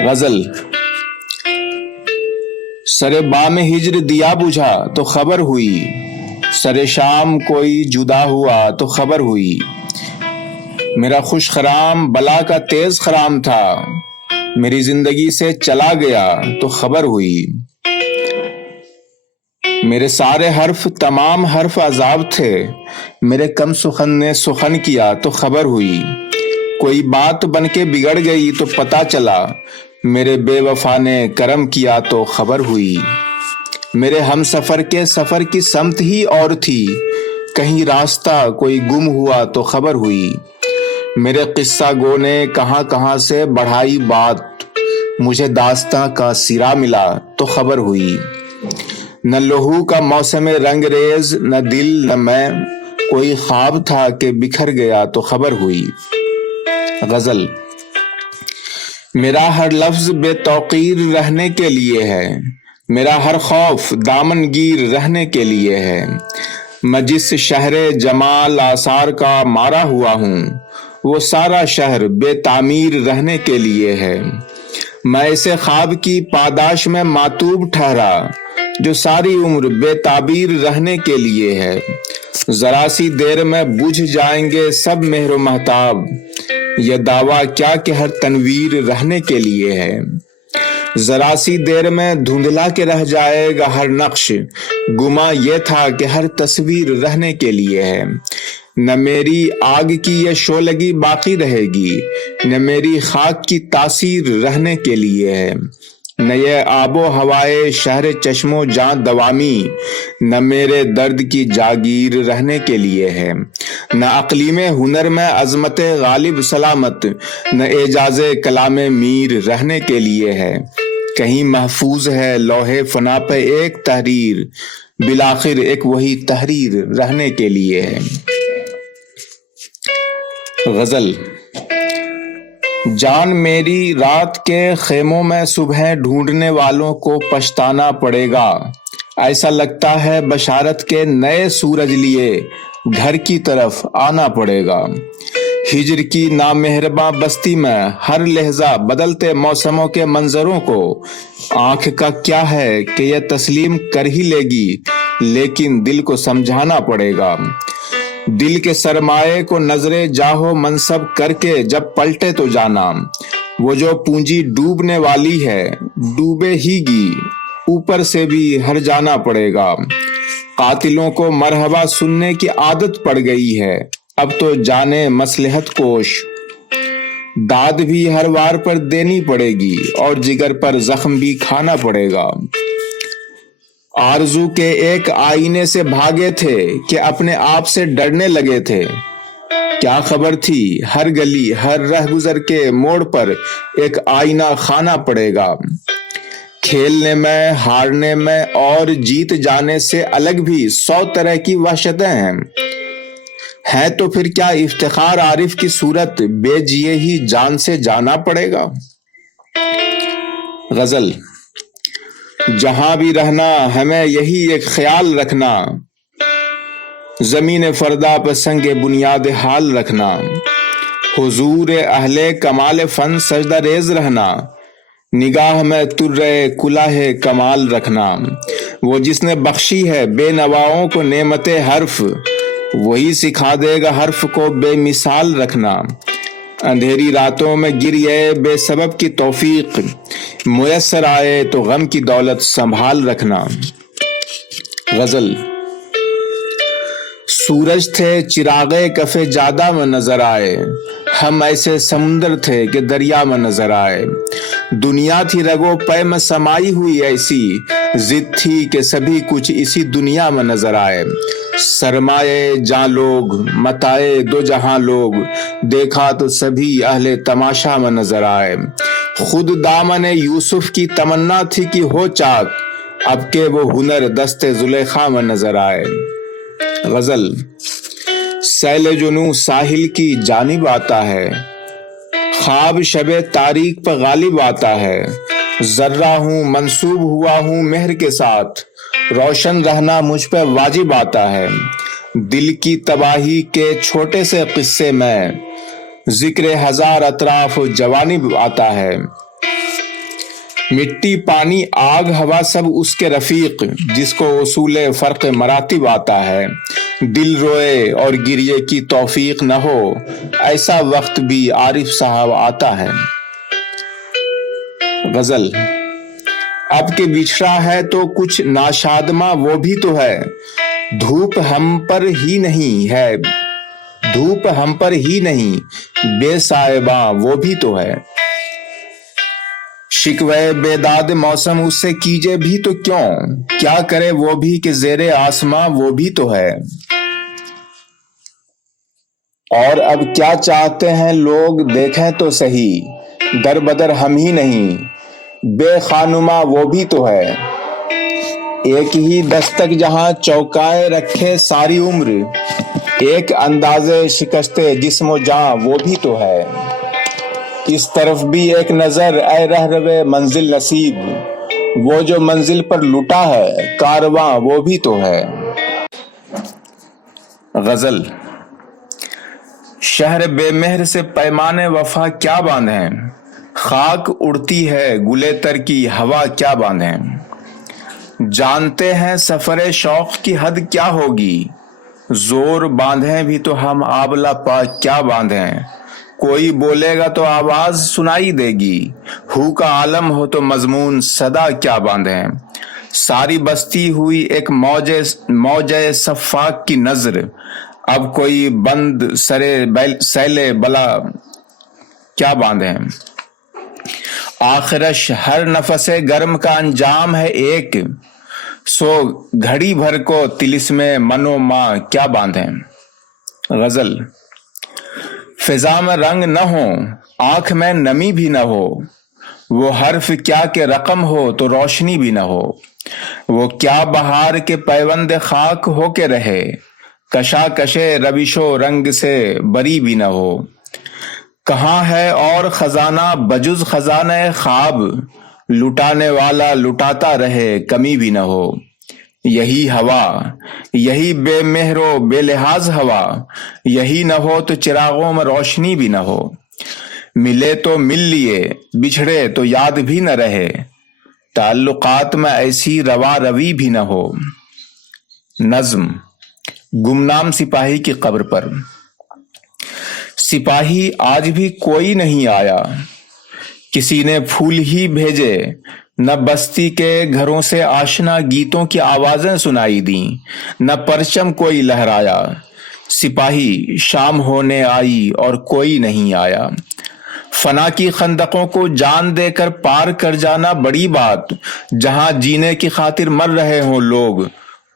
غزل۔ سر بام ہجر دیا بجھا تو خبر ہوئی، سر شام کوئی جدا ہوا تو خبر ہوئی، میرا خوش خرام بلا کا تیز خرام تھا، میری زندگی سے چلا گیا تو خبر ہوئی، میرے سارے حرف تمام حرف عذاب تھے، میرے کم سخن نے سخن کیا تو خبر ہوئی، کوئی بات بن کے بگڑ گئی تو پتہ چلا، میرے بے وفا نے کرم کیا تو خبر ہوئی، میرے ہم سفر کے سفر کی سمت ہی اور تھی، کہیں راستہ کوئی گم ہوا تو خبر ہوئی، میرے قصہ گو نے کہاں کہاں سے بڑھائی بات، مجھے داستاں کا سرا ملا تو خبر ہوئی، نہ لہو کا موسم رنگ ریز نہ دل نہ میں، کوئی خواب تھا کہ بکھر گیا تو خبر ہوئی۔ غزل۔ میرا ہر لفظ بے توقیر رہنے کے لیے ہے، میرا ہر خوف دامن گیر رہنے کے لیے ہے، میں جس شہر جمال آثار کا مارا ہوا ہوں، وہ سارا شہر بے تعمیر رہنے کے لیے ہے، میں ایسے خواب کی پاداش میں ماتوب ٹھہرا، جو ساری عمر بے تعبیر رہنے کے لیے ہے، ذرا سی دیر میں بجھ جائیں گے سب مہر و مہتاب، یہ دعویٰ کیا کہ ہر تنویر رہنے کے لیے ہے، ذرا سی دیر میں دھندلا کے رہ جائے گا ہر نقش، گما یہ تھا کہ ہر تصویر رہنے کے لیے ہے، نہ میری آگ کی یہ شعلگی باقی رہے گی، نہ میری خاک کی تاثیر رہنے کے لیے ہے، نہ یہ آب و ہوائے شہر چشم و جان دوامی، نہ میرے درد کی جاگیر رہنے کے لیے ہے، نہ اقلیم ہنر میں عظمت غالب سلامت، نہ اعجاز کلام میر رہنے کے لیے ہے، کہیں محفوظ ہے لوح فنا پہ ایک تحریر، بالآخر ایک وہی تحریر رہنے کے لیے ہے۔ غزل۔ جان میری رات کے خیموں میں صبح ڈھونڈنے والوں کو پچھتانا پڑے گا، ایسا لگتا ہے بشارت کے نئے سورج لیے گھر کی طرف آنا پڑے گا، ہجر کی نامہرباں بستی میں ہر لہجہ بدلتے موسموں کے منظروں کو آنکھ کا کیا ہے کہ یہ تسلیم کر ہی لے گی، لیکن دل کو سمجھانا پڑے گا، دل کے سرمائے کو نظر جاہو منصب کر کے جب پلٹے تو جانا، وہ جو پونجی ڈوبنے والی ہے ڈوبے ہی گی، اوپر سے بھی ہر جانا پڑے گا، قاتلوں کو مرحبا سننے کی عادت پڑ گئی ہے، اب تو جانے مصلحت کوش، داد بھی ہر وار پر دینی پڑے گی اور جگر پر زخم بھی کھانا پڑے گا، آرزو کے ایک آئینے سے بھاگے تھے کہ اپنے آپ سے ڈرنے لگے تھے، کیا خبر تھی ہر گلی ہر رہ گزر کے موڑ پر ایک آئینہ خانہ پڑے گا، کھیلنے میں، ہارنے میں اور جیت جانے سے الگ بھی 100 طرح کی وحشتیں ہیں تو پھر کیا افتخار عارف کی صورت بے جیے ہی جان سے جانا پڑے گا؟ غزل: جہاں بھی رہنا ہمیں یہی ایک خیال رکھنا، زمین فردا پر سنگ بنیاد حال رکھنا، حضور اہل کمال فن سجدہ ریز رہنا، نگاہ میں ترے کلاہ کمال رکھنا۔ وہ جس نے بخشی ہے بے نواؤں کو نعمت حرف، وہی سکھا دے گا حرف کو بے مثال رکھنا۔ اندھیری راتوں میں گریے بے سبب کی توفیق، میسر آئے تو غم کی دولت سنبھال رکھنا۔ غزل: سورج تھے چراغے کف جادہ میں نظر آئے، ہم ایسے سمندر تھے کہ دریا میں نظر آئے۔ دنیا تھی رگو پے میں سمائی ہوئی ایسی، ضد تھی کہ سبھی کچھ اسی دنیا میں نظر آئے۔ سرمائے جاں لوگ، متائے دو جہاں لوگ، دیکھا تو سبھی اہل تماشا میں نظر آئے۔ خود دامن یوسف کی تمنا تھی کہ ہو چاک، اب کہ وہ ہنر دست زلیخا میں نظر آئے۔ غزل: سیل جنوں ساحل کی جانب آتا ہے، خواب شب تاریک پر غالب آتا ہے۔ ذرہ ہوں منسوب ہوا ہوں مہر کے ساتھ، روشن رہنا مجھ پہ واجب آتا ہے۔ دل کی تباہی کے چھوٹے سے قصے میں، ذکر ہزار اطراف جوانب آتا ہے۔ مٹی پانی آگ ہوا سب اس کے رفیق، جس کو اصول فرق مراتب آتا ہے۔ دل روئے اور گریے کی توفیق نہ ہو، ایسا وقت بھی عارف صاحب آتا ہے۔ غزل: اب کہ بچھڑا ہے تو کچھ ناشادماں وہ بھی تو ہے، دھوپ ہم پر ہی نہیں ہے، دھوپ ہم پر ہی نہیں، بے صاحباں وہ بھی تو ہے۔ شکوے بیداد موسم اس سے کیجے بھی تو کیوں، کیا کرے وہ بھی کہ زیر آسماں وہ بھی تو ہے۔ اور اب کیا چاہتے ہیں لوگ دیکھیں تو سہی، در بدر ہم ہی نہیں، بے خانما وہ بھی تو ہے۔ ایک ہی دستک جہاں چوکائے رکھے ساری عمر، ایک اندازے شکستے جسم و جاں وہ بھی تو ہے۔ اس طرف بھی ایک نظر اے رہروے منزل نصیب، وہ جو منزل پر لٹا ہے کارواں وہ بھی تو ہے۔ غزل: شہر بے مہر سے پیمان وفا کیا باندھیں، خاک اڑتی ہے گلے تر کی ہوا کیا باندھیں۔ جانتے ہیں سفر شوق کی حد کیا ہوگی، زور باندھیں بھی تو ہم آبلہ پا کیا باندھیں۔ کوئی بولے گا تو آواز سنائی دے گی، ہو کا عالم ہو تو مضمون صدا کیا باندھیں۔ ساری بستی ہوئی ایک موج صفاق کی نظر، اب کوئی بند سرے سیلے بلا کیا باندھیں۔ آخرش ہر نفس گرم کا انجام ہے ایک، سو گھڑی بھر کو طلسم منو ماں کیا باندھیں۔ غزل: فضا میں رنگ نہ ہو، آنکھ میں نمی بھی نہ ہو، وہ حرف کیا کہ رقم ہو تو روشنی بھی نہ ہو۔ وہ کیا بہار کے پیوند خاک ہو کے رہے، کشاکشے روش و رنگ سے بری بھی نہ ہو۔ کہاں ہے اور خزانہ بجز خزانہ خواب، لٹانے والا لٹاتا رہے کمی بھی نہ ہو۔ یہی ہوا، یہی بے مہر و بے لحاظ ہوا، یہی نہ ہو تو چراغوں میں روشنی بھی نہ ہو۔ ملے تو مل لیے، بچھڑے تو یاد بھی نہ رہے، تعلقات میں ایسی روا روی بھی نہ ہو۔ نظم: گمنام سپاہی کی قبر پر۔ سپاہی آج بھی کوئی نہیں آیا، کسی نے پھول ہی بھیجے، نہ بستی کے گھروں سے آشنا گیتوں کی آوازیں سنائی دیں، نہ پرچم کوئی لہرایا۔ سپاہی شام ہونے آئی اور کوئی نہیں آیا۔ فنا کی خندقوں کو جان دے کر پار کر جانا بڑی بات، جہاں جینے کی خاطر مر رہے ہوں لوگ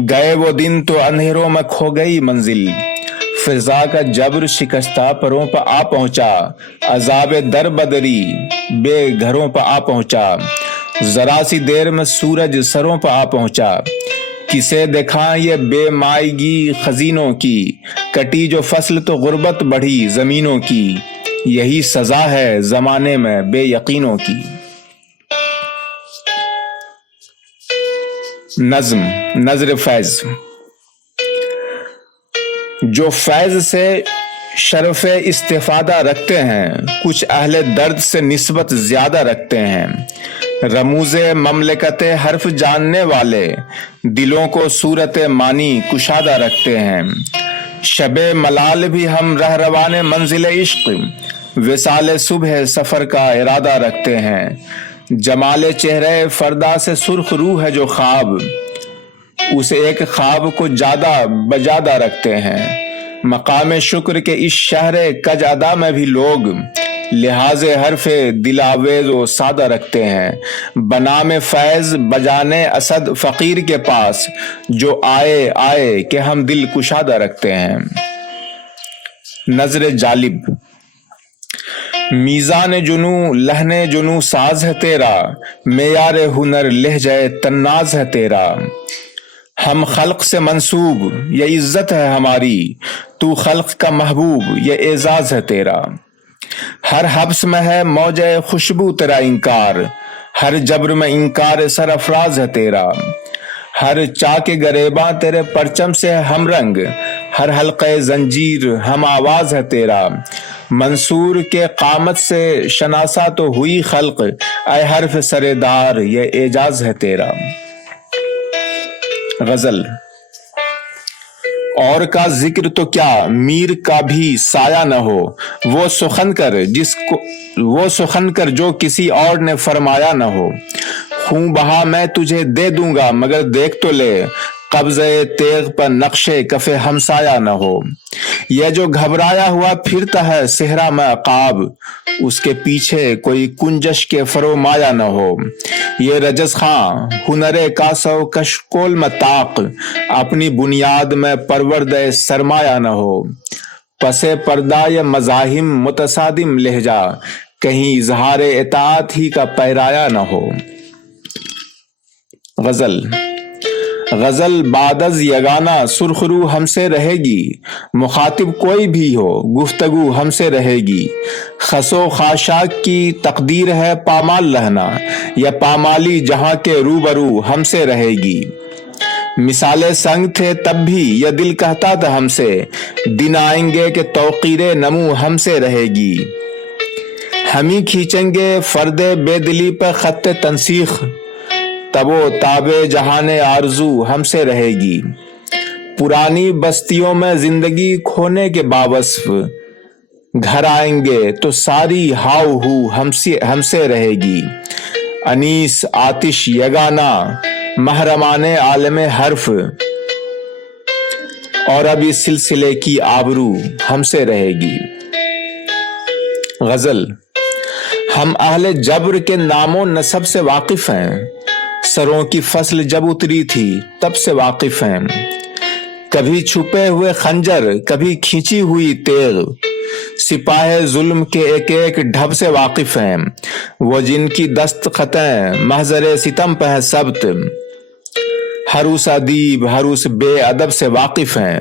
گئے وہ دن تو اندھیروں میں کھو گئی منزل، فضا کا جبر شکستہ پروں پہ آ پہنچا، عذاب در بدری بے گھروں پہ آ پہنچا، ذرا سی دیر میں سورج سروں پہ آ پہنچا، کسے دکھائیں یہ بے مائیگی خزینوں کی، کٹی جو فصل تو غربت بڑھی زمینوں کی، یہی سزا ہے زمانے میں بے یقینوں کی۔ نظم نظر فیض۔ جو فیض سے شرف استفادہ رکھتے ہیں، کچھ اہل درد سے نسبت زیادہ رکھتے ہیں، رموز مملکت حرف جاننے والے دلوں کو صورت معنی کشادہ رکھتے ہیں، شب ملال بھی ہم رہروان منزل عشق، وصال صبح سفر کا ارادہ رکھتے ہیں، جمال چہرے فردا سے سرخ روح ہے جو خواب، اس ایک خواب کو جادہ بجادہ رکھتے ہیں، مقام شکر کے اس شہر کج ادا میں بھی لوگ لحاظ حرف دلاویز و سادہ رکھتے ہیں، بنام فیض بجانے اسد فقیر کے پاس، جو آئے آئے کہ ہم دل کشادہ رکھتے ہیں۔ نظر جالب۔ میزان جنو لہن جنو ساز ہے تیرا، معیار ہنر لہجہ تناز ہے تیرا، ہم خلق سے منسوب یہ عزت ہے ہماری، تو خلق کا محبوب یہ اعزاز ہے تیرا، ہر حبس میں ہے موج خوشبو تیرا انکار، ہر جبر میں انکار سرافراز ہے تیرا، ہر چاک گریباں تیرے پرچم سے ہم رنگ، ہر حلقے زنجیر ہم آواز ہے تیرا، منصور کے قامت سے شناسا تو ہوئی خلق، اے حرف سردار یہ اعجاز ہے تیرا۔ غزل۔ اور کا ذکر تو کیا میر کا بھی سایہ نہ ہو، وہ سخن کر جو کسی اور نے فرمایا نہ ہو، خوں بہا میں تجھے دے دوں گا مگر دیکھ تو لے، قبضے تیغ پر نقش کف ہمسایہ نہ ہو، یہ جو گھبرایا ہوا پھرتا ہے صحرا میں عقاب، اس کے پیچھے کوئی کنجش کے فرومایا نہ ہو، یہ رجز خاں ہنر کاسو کشکول میں طاق، اپنی بنیاد میں پرورد سرمایہ نہ ہو، پس پردہ یہ مزاحم متصادم لہجہ، کہیں اظہار اطاعت ہی کا پیرایا نہ ہو۔ غزل۔ غزل بعد از یگانہ سرخ رو ہم سے رہے گی، مخاطب کوئی بھی ہو گفتگو ہم سے رہے گی، خس و خاشاک کی تقدیر ہے پامال رہنا، یا پامالی جہاں کے روبرو ہم سے رہے گی، مثال سنگ تھے تب بھی یہ دل کہتا تھا ہم سے، دن آئیں گے کہ توقیر نمو ہم سے رہے گی، ہم ہی کھینچیں گے فرد بے دلی پہ خط تنسیخ، تب و تاب جہان آرزو ہم سے رہے گی، پرانی بستیوں میں زندگی کھونے کے باوصف، گھر آئیں گے تو ساری ہاؤ ہو ہم سے رہے گی، انیس آتش یگانہ محرمان عالم حرف، اور اب اس سلسلے کی آبرو ہم سے رہے گی۔ غزل۔ ہم اہل جبر کے نام و نسب سے واقف ہیں، سروں کی فصل جب اتری تھی تب سے واقف ہیں، کبھی چھپے ہوئے خنجر کبھی کھینچی ہوئی تیغ، سپاہ ظلم کے ایک ایک ڈھب سے واقف ہیں، وہ جن کی دست خطیں محضر ستم پہ ثبت، ہر اس ادیب ہر اس بے ادب سے واقف ہیں،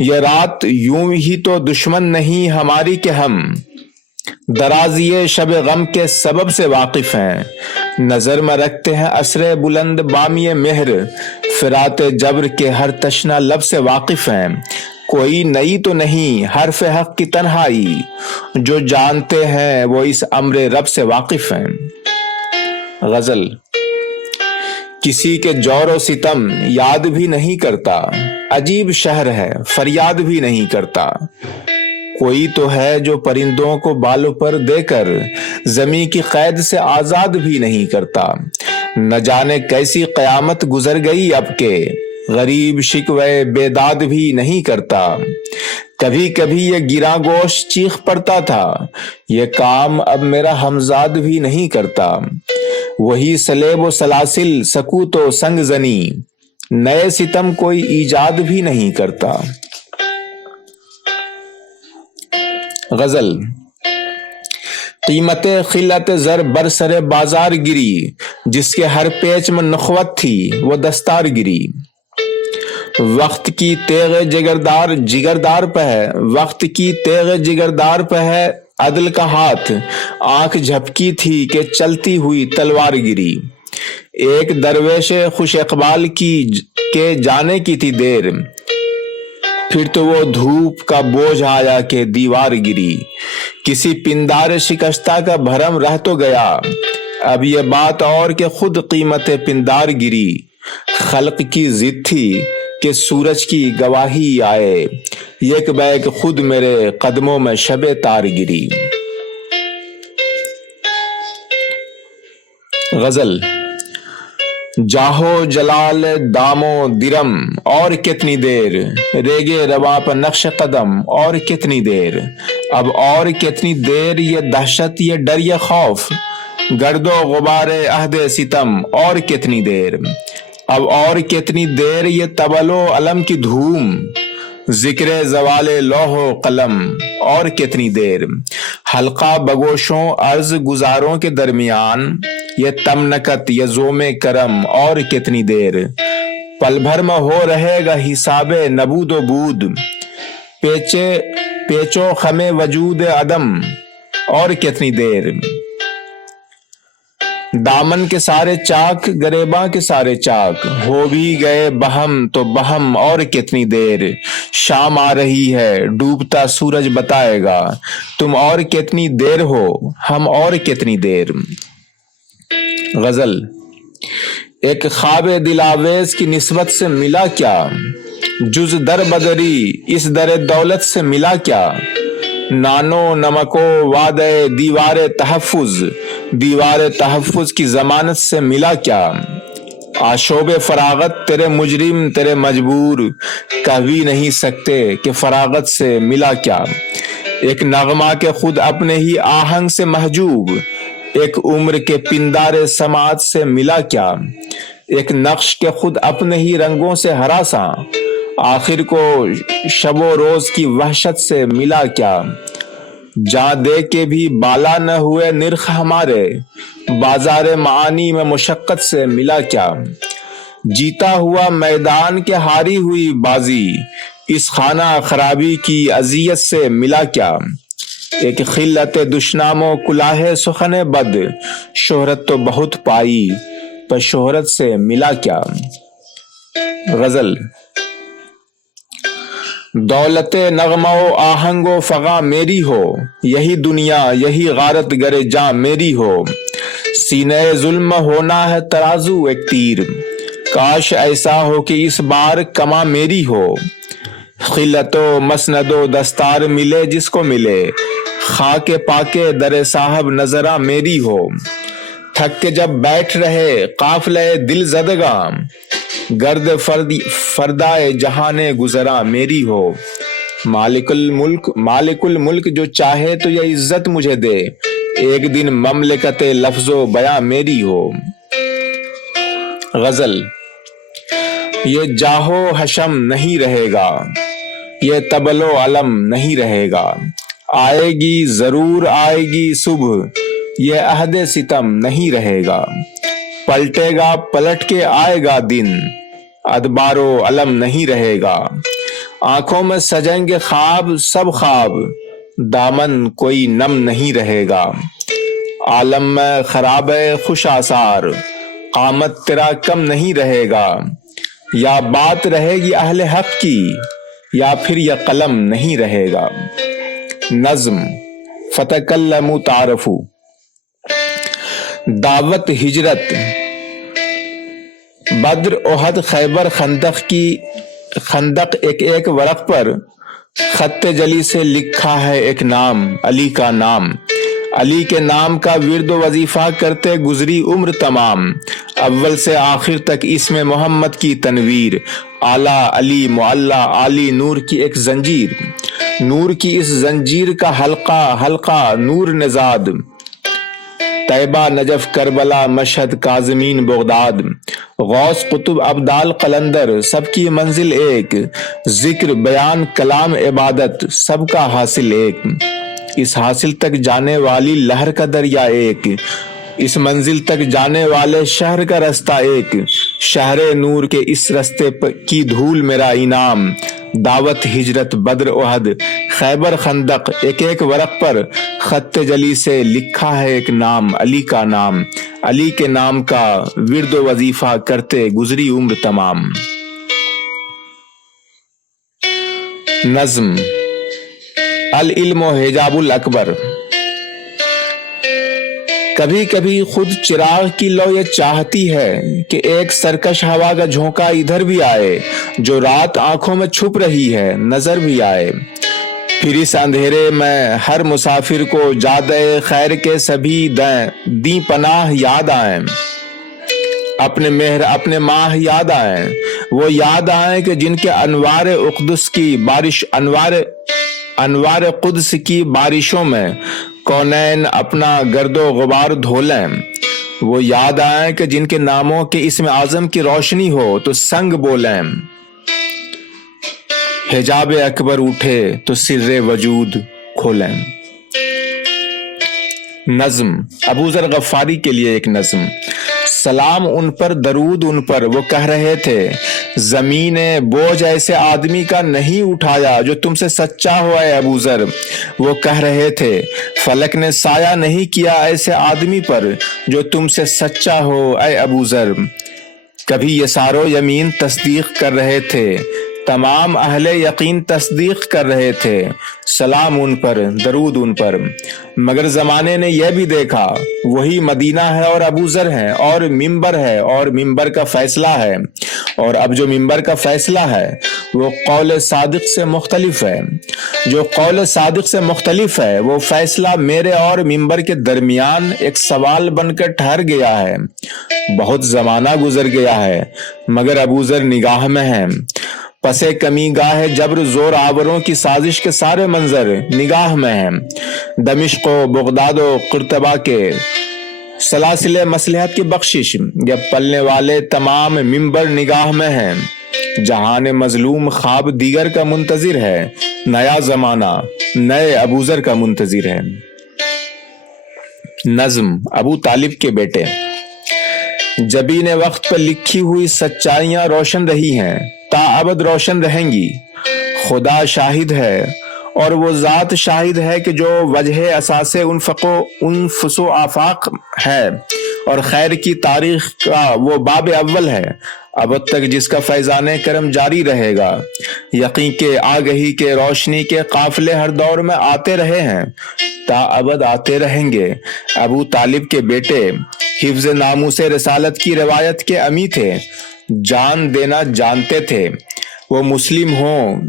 یہ رات یوں ہی تو دشمن نہیں ہماری کہ ہم درازیے شب غم کے سبب سے واقف ہیں، نظر میں رکھتے ہیں اسرے بلند بامی مہر، فرات جبر کے ہر تشنہ لب سے واقف ہیں، کوئی نئی تو نہیں حرف حق کی تنہائی، جو جانتے ہیں وہ اس امر رب سے واقف ہیں۔ غزل۔ کسی کے جور و ستم یاد بھی نہیں کرتا، عجیب شہر ہے فریاد بھی نہیں کرتا، کوئی تو ہے جو پرندوں کو بالوں پر دے کر زمین کی قید سے آزاد بھی نہیں کرتا، نہ جانے کیسی قیامت گزر گئی اب کے غریب شکوے بیداد بھی نہیں کرتا، کبھی کبھی یہ گراں گوشت چیخ پڑتا تھا، یہ کام اب میرا ہمزاد بھی نہیں کرتا، وہی سلیب و سلاسل سکوت و سنگ زنی، نئے ستم کوئی ایجاد بھی نہیں کرتا۔ غزل۔ قیمت خلعت زر برسر بازار گری، جس کے ہر پیچ میں نخوت تھی وہ دستار گری۔ وقت کی تیغ جگردار پہ ہے، وقت کی تیغ جگردار پہ ہے عدل کا ہاتھ، آنکھ جھپکی تھی کہ چلتی ہوئی تلوار گری۔ ایک درویش خوش اقبال کے جانے کی تھی دیر، پھر تو وہ دھوپ کا بوجھ آیا کہ دیوار گری۔ کسی پندار شکستہ کا بھرم رہ تو گیا، اب یہ بات اور کہ خود قیمت پندار گری۔ خلق کی ضد تھی کہ سورج کی گواہی آئے، یک بیک خود میرے قدموں میں شب تار گری۔ غزل۔ جاہو جلال دامو درم اور کتنی دیر، ریگے رواں پر نقش قدم اور کتنی دیر۔ اب اور کتنی دیر یہ دہشت یہ ڈر یہ خوف، گرد و غبار عہد ستم اور کتنی دیر۔ اب اور کتنی دیر یہ طبل و علم کی دھوم، ذکر زوال لوح و قلم اور کتنی دیر۔ حلقہ بگوشوں عرض گزاروں کے درمیان، یہ تمنکت یہ زوم کرم اور کتنی دیر۔ پل بھر میں ہو رہے گا حساب نبود و بود، پیچو خم وجود عدم اور کتنی دیر۔ دامن کے سارے چاک گریباں کے سارے چاک، ہو بھی گئے بہم تو بہم اور کتنی دیر۔ شام آ رہی ہے ڈوبتا سورج بتائے گا، تم اور کتنی دیر ہو ہم اور کتنی دیر۔ غزل۔ ایک خواب دل آویز کی نسبت سے ملا کیا، جز در بدری اس در دولت سے ملا کیا۔ نانو نمکو وعدے دیوار تحفظ کی ضمانت سے ملا کیا۔ آشوب فراغت تیرے مجرم تیرے مجبور، کہہ بھی نہیں سکتے کہ فراغت سے ملا کیا۔ ایک نغمہ کے خود اپنے ہی آہنگ سے محجوب، ایک عمر کے پندار سماعت سے ملا کیا۔ ایک نقش کے خود اپنے ہی رنگوں سے ہراساں، آخر کو شب و روز کی وحشت سے ملا کیا۔ جاں دے کے بھی بالا نہ ہوئے نرخ ہمارے، بازار معانی میں مشقت سے ملا کیا۔ جیتا ہوا میدان کے ہاری ہوئی بازی، اس خانہ خرابی کی اذیت سے ملا کیا۔ ایک خلت دشنام و کلاه سخن بد، شہرت تو بہت پائی پر شہرت سے ملا کیا۔ غزل۔ دولت نغمہ و آہنگ و فغاں میری ہو، یہی دنیا یہی غارت گر جاں میری ہو۔ سینے ظلم ہونا ہے ترازو ایک تیر، کاش ایسا ہو کہ اس بار کماں میری ہو۔ خلت و مسند و دستار ملے جس کو ملے، خاک پاکے در صاحب نظراں میری ہو۔ تھک کے جب بیٹھ رہے قافلے دل زدگاں، گرد فردائے جہان گزراں میری ہو۔ مالک الملک جو چاہے تو یہ عزت مجھے دے، ایک دن مملکت لفظ و بیاں میری ہو۔ غزل۔ یہ جاہو حشم نہیں رہے گا، یہ طبل و علم نہیں رہے گا، آئے گی ضرور آئے گی صبح، یہ عہد ستم نہیں رہے گا۔ پلٹے گا پلٹ کے آئے گا دن، ادبار و علم نہیں رہے گا۔ آنکھوں میں سجیں گے خواب سب خواب، دامن کوئی نم نہیں رہے گا۔ عالم میں خراب خوش آثار، قامت تیرا کم نہیں رہے گا۔ یا بات رہے گی اہل حق کی، یا پھر یہ قلم نہیں رہے گا۔ نظم۔ فتکلموا تعارفوا۔ دعوت ہجرت۔ بدر احد خیبر خندق ایک ورق پر خط جلی سے لکھا ہے ایک نام، علی کا نام۔ علی کے نام کا ورد و وظیفہ کرتے گزری عمر تمام، اول سے آخر تک اسم محمد کی تنویر، اعلیٰ علی معلیٰ عالی نور کی ایک زنجیر، نور کی اس زنجیر کا حلقہ نور نژاد، طیبہ نجف کربلا مشہد کاظمین بغداد، غوث قطب ابدال قلندر سب کی منزل ایک، ذکر بیان کلام عبادت سب کا حاصل ایک، اس حاصل تک جانے والی لہر کا دریا ایک، اس منزل تک جانے والے شہر کا رستہ ایک، شہر نور کے اس رستے کی دھول میرا انعام، دعوت ہجرت بدر احد خیبر خندق ایک ایک ورق پر خط جلی سے لکھا ہے ایک نام، علی کا نام، علی کے نام کا ورد و وظیفہ کرتے گزری عمر تمام۔ نظم العلم حجاب الاکبر۔ کبھی کبھی خود چراغ کی لو یہ چاہتی ہے کہ ایک سرکش ہوا کا جھونکا ادھر بھی آئے، جو رات آنکھوں میں چھپ رہی ہے نظر بھی آئے، پھر اس اندھیرے میں ہر مسافر کو جادے خیر کے سبھی دیں پناہ یاد آئیں، اپنے مہر اپنے ماہ یاد آئیں، وہ یاد آئیں کہ جن کے انوار قدس کی بارش انوار قدس کی بارشوں میں کونین اپنا گرد و غبار دھو لیں، وہ یاد آئیں کہ جن کے ناموں کے اسم اعظم کی روشنی ہو تو سنگ بولیں، حجاب اکبر اٹھے تو سر وجود کھولیں۔ نظم ابو ذر غفاری کے لیے ایک نظم۔ سلام ان پر درود ان پر، وہ کہہ رہے تھے زمین نے بوجھ ایسے آدمی کا نہیں اٹھایا جو تم سے سچا ہو اے ابو ذر، وہ کہہ رہے تھے فلک نے سایہ نہیں کیا ایسے آدمی پر جو تم سے سچا ہو اے ابو ذر۔ کبھی یسار و یمین تصدیق کر رہے تھے، تمام اہل یقین تصدیق کر رہے تھے، سلام ان پر درود ان پر، مگر زمانے نے یہ بھی دیکھا وہی مدینہ ہے اور ابو ذر ہے اور ممبر ہے اور ممبر کا فیصلہ ہے، اور اب جو ممبر کا فیصلہ ہے وہ قول صادق سے مختلف ہے، جو قول صادق سے مختلف ہے وہ فیصلہ میرے اور ممبر کے درمیان ایک سوال بن کر ٹھہر گیا ہے، بہت زمانہ گزر گیا ہے مگر ابو ذر نگاہ میں ہے، پسے کمی گاہ جبر زور آوروں کی سازش کے سارے منظر نگاہ میں ہیں، دمشق و بغداد و قرطبہ کے سلاسل مصلحت کی بخشش یا پلنے والے تمام ممبر نگاہ میں ہیں، جہان مظلوم خواب دیگر کا منتظر ہے، نیا زمانہ نئے ابو ذر کا منتظر ہے۔ نظم ابو طالب کے بیٹے۔ جبین وقت پر لکھی ہوئی سچائیاں روشن رہی ہیں، تا ابد روشن رہیں گی، خدا شاہد ہے اور وہ ذات شاہد ہے کہ جو وجہ اساس انفس و آفاق ہے اور خیر کی تاریخ کا وہ باب اول ہے، اب تک جس کا فیضان کرم جاری رہے گا، یقین کے آگہی کے روشنی کے قافلے ہر دور میں آتے رہے ہیں، تا ابد آتے رہیں گے۔ ابو طالب کے بیٹے حفظ ناموس رسالت کی روایت کے امی تھے، جان دینا جانتے تھے، وہ مسلم ہوں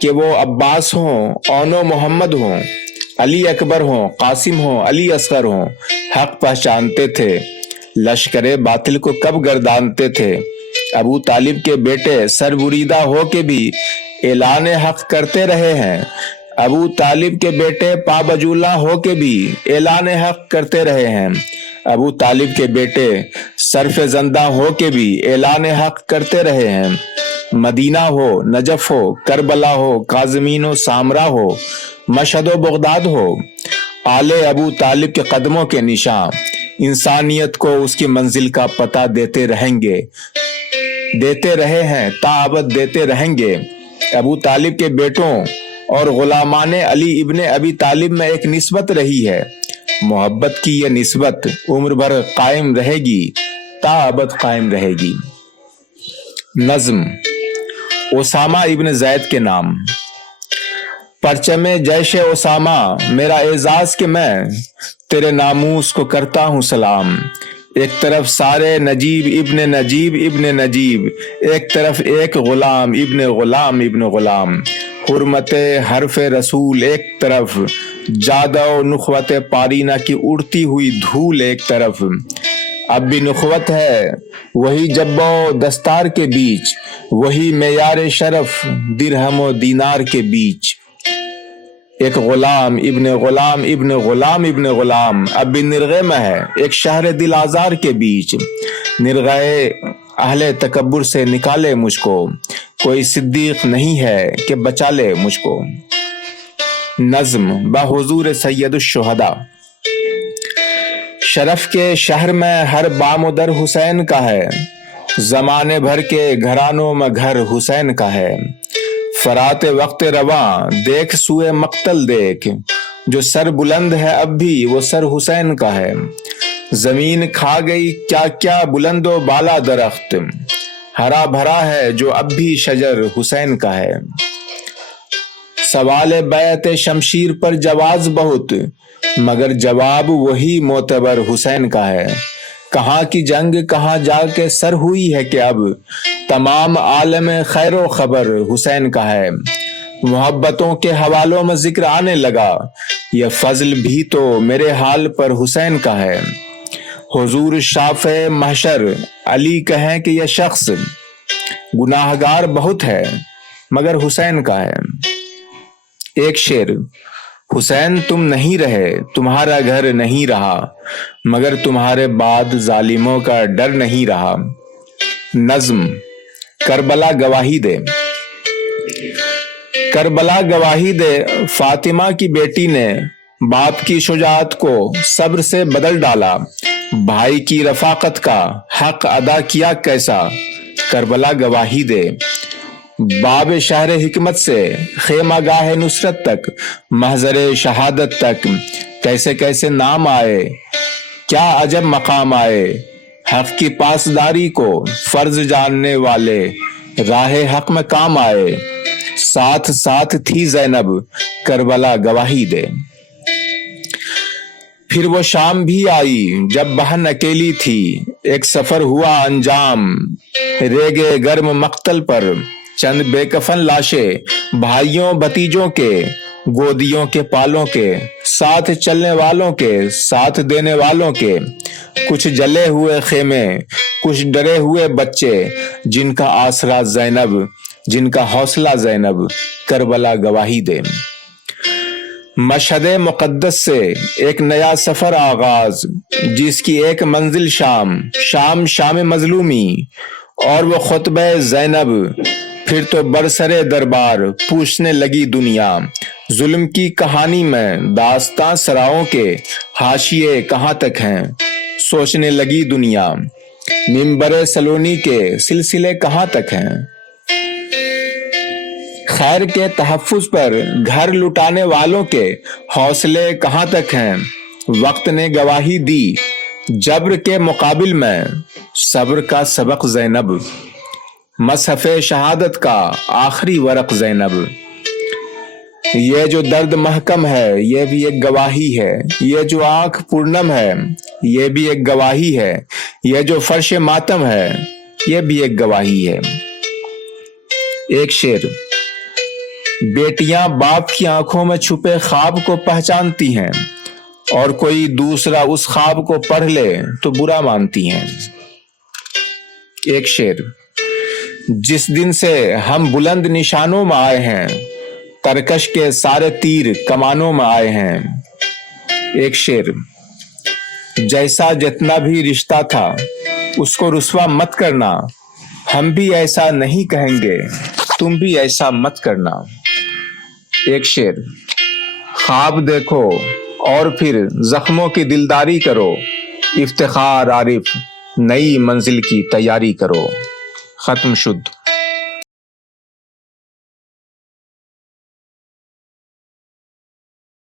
کہ وہ عباس ہوں، اونو محمد ہوں، علی اکبر ہوں، قاسم ہوں، علی اصغر ہوں، حق پہچانتے تھے، لشکر باطل کو کب گردانتے تھے۔ ابو طالب کے بیٹے سر بریدہ ہو کے بھی اعلان حق کرتے رہے ہیں، ابو طالب کے بیٹے پابجولہ ہو کے بھی اعلان حق کرتے رہے ہیں، ابو طالب کے بیٹے صرف زندہ ہو کے بھی اعلان حق کرتے رہے ہیں، مدینہ ہو، نجف ہو، کربلا ہو، کاظمین و سامرا ہو، مشہد و بغداد ہو، آل ابو طالب کے قدموں کے نشان انسانیت کو اس کی منزل کا پتہ دیتے رہیں گے، دیتے رہے ہیں، تا ابد دیتے رہیں گے۔ ابو طالب کے بیٹوں اور غلامان علی ابن ابی طالب میں ایک نسبت رہی ہے، محبت کی یہ نسبت عمر بھر قائم رہے گی، تا ابد قائم رہے گی۔ نظم اسامہ ابن زید کے نام۔ پرچم جیش اسامہ میرا اعزاز کہ میں تیرے ناموس کو کرتا ہوں سلام، ایک طرف سارے نجیب ابن نجیب، ایک طرف ایک غلام ابن غلام، حرمت حرف رسول ایک طرف، جادہ و نخوت پارینہ کی اڑتی ہوئی دھول ایک طرف، اب بھی نخوت ہے وہی جب و دستار کے بیچ، وہی معیار شرف درہم و دینار کے بیچ، ایک غلام ابن غلام اب بھی نرغے میں ہے، ایک شہر دل آزار کے بیچ، نرغے اہل تکبر سے نکالے مجھ کو، کوئی صدیق نہیں ہے کہ بچا لے مجھ کو۔ نظم بحضور سید الشہداء۔ شرف کے شہر میں ہر بام و در حسین کا ہے، زمانے بھر کے گھرانوں میں گھر حسین کا ہے۔ فرات وقت رواں دیکھ سوئے مقتل دیکھ، جو سر بلند ہے اب بھی وہ سر حسین کا ہے۔ زمین کھا گئی کیا کیا بلند و بالا درخت، ہرا بھرا ہے جو اب بھی شجر حسین کا ہے۔ سوال بیعت شمشیر پر جواز بہت، مگر جواب وہی معتبر حسین کا ہے۔ کہاں کی جنگ کہاں جا کے سر ہوئی ہے کہ اب تمام عالم خیر و خبر حسین کا ہے۔ محبتوں کے حوالوں میں ذکر آنے لگا، یہ فضل بھی تو میرے حال پر حسین کا ہے۔ حضور شافع محشر علی کہیں کہ یہ شخص گناہگار بہت ہے مگر حسین کا ہے۔ ایک شعر۔ حسین تم نہیں رہے تمہارا گھر نہیں رہا، مگر تمہارے بعد ظالموں کا ڈر نہیں رہا۔ نظم کربلا گواہی دے۔ کربلا گواہی دے، فاطمہ کی بیٹی نے باپ کی شجاعت کو صبر سے بدل ڈالا، بھائی کی رفاقت کا حق ادا کیا کیسا، کربلا گواہی دے۔ باب شہر حکمت سے خیمہ گاہ نصرت تک، محضر شہادت تک کیسے کیسے نام آئے، کیا عجب مقام آئے۔ حق کی پاسداری کو فرض جاننے والے راہ حق میں کام آئے، ساتھ ساتھ تھی زینب کربلا گواہی دے۔ پھر وہ شام بھی آئی جب بہن اکیلی تھی، ایک سفر ہوا انجام ریگے گرم مقتل پر، چند بے کفن لاشیں بھائیوں بھتیجوں کے، گودیوں کے پالوں کے، ساتھ چلنے والوں کے، ساتھ دینے والوں کے، کچھ جلے ہوئے خیمے، کچھ ڈرے ہوئے بچے، جن کا آسرا زینب، جن کا حوصلہ زینب، کربلا گواہی دے۔ مشہد مقدس سے ایک نیا سفر آغاز، جس کی ایک منزل شام، شام مظلومی، اور وہ خطبہ زینب۔ پھر تو برسرے دربار پوچھنے لگی دنیا، ظلم کی کہانی میں داستاں سراؤں کے حاشیے کہاں تک ہیں، سوچنے لگی دنیا، منبر سلونی کے سلسلے کہاں تک ہیں۔ خیر کے تحفظ پر گھر لٹانے والوں کے حوصلے کہاں تک ہیں، وقت نے گواہی دی جبر کے مقابل میں صبر کا سبق زینب، مصحف شہادت کا آخری ورق زینب۔ یہ جو درد محکم ہے یہ بھی ایک گواہی ہے، یہ جو آنکھ پورنم ہے یہ بھی ایک گواہی ہے، یہ جو فرش ماتم ہے یہ بھی ایک گواہی ہے۔ ایک شعر۔ بیٹیاں باپ کی آنکھوں میں چھپے خواب کو پہچانتی ہیں، اور کوئی دوسرا اس خواب کو پڑھ لے تو برا مانتی ہیں۔ ایک شعر۔ جس دن سے ہم بلند نشانوں میں آئے ہیں، ترکش کے سارے تیر کمانوں میں آئے ہیں۔ ایک شعر۔ جیسا جتنا بھی رشتہ تھا اس کو رسوا مت کرنا، ہم بھی ایسا نہیں کہیں گے تم بھی ایسا مت کرنا۔ ایک شعر۔ خواب دیکھو اور پھر زخموں کی دلداری کرو، افتخار عارف نئی منزل کی تیاری کرو۔ ختم شد۔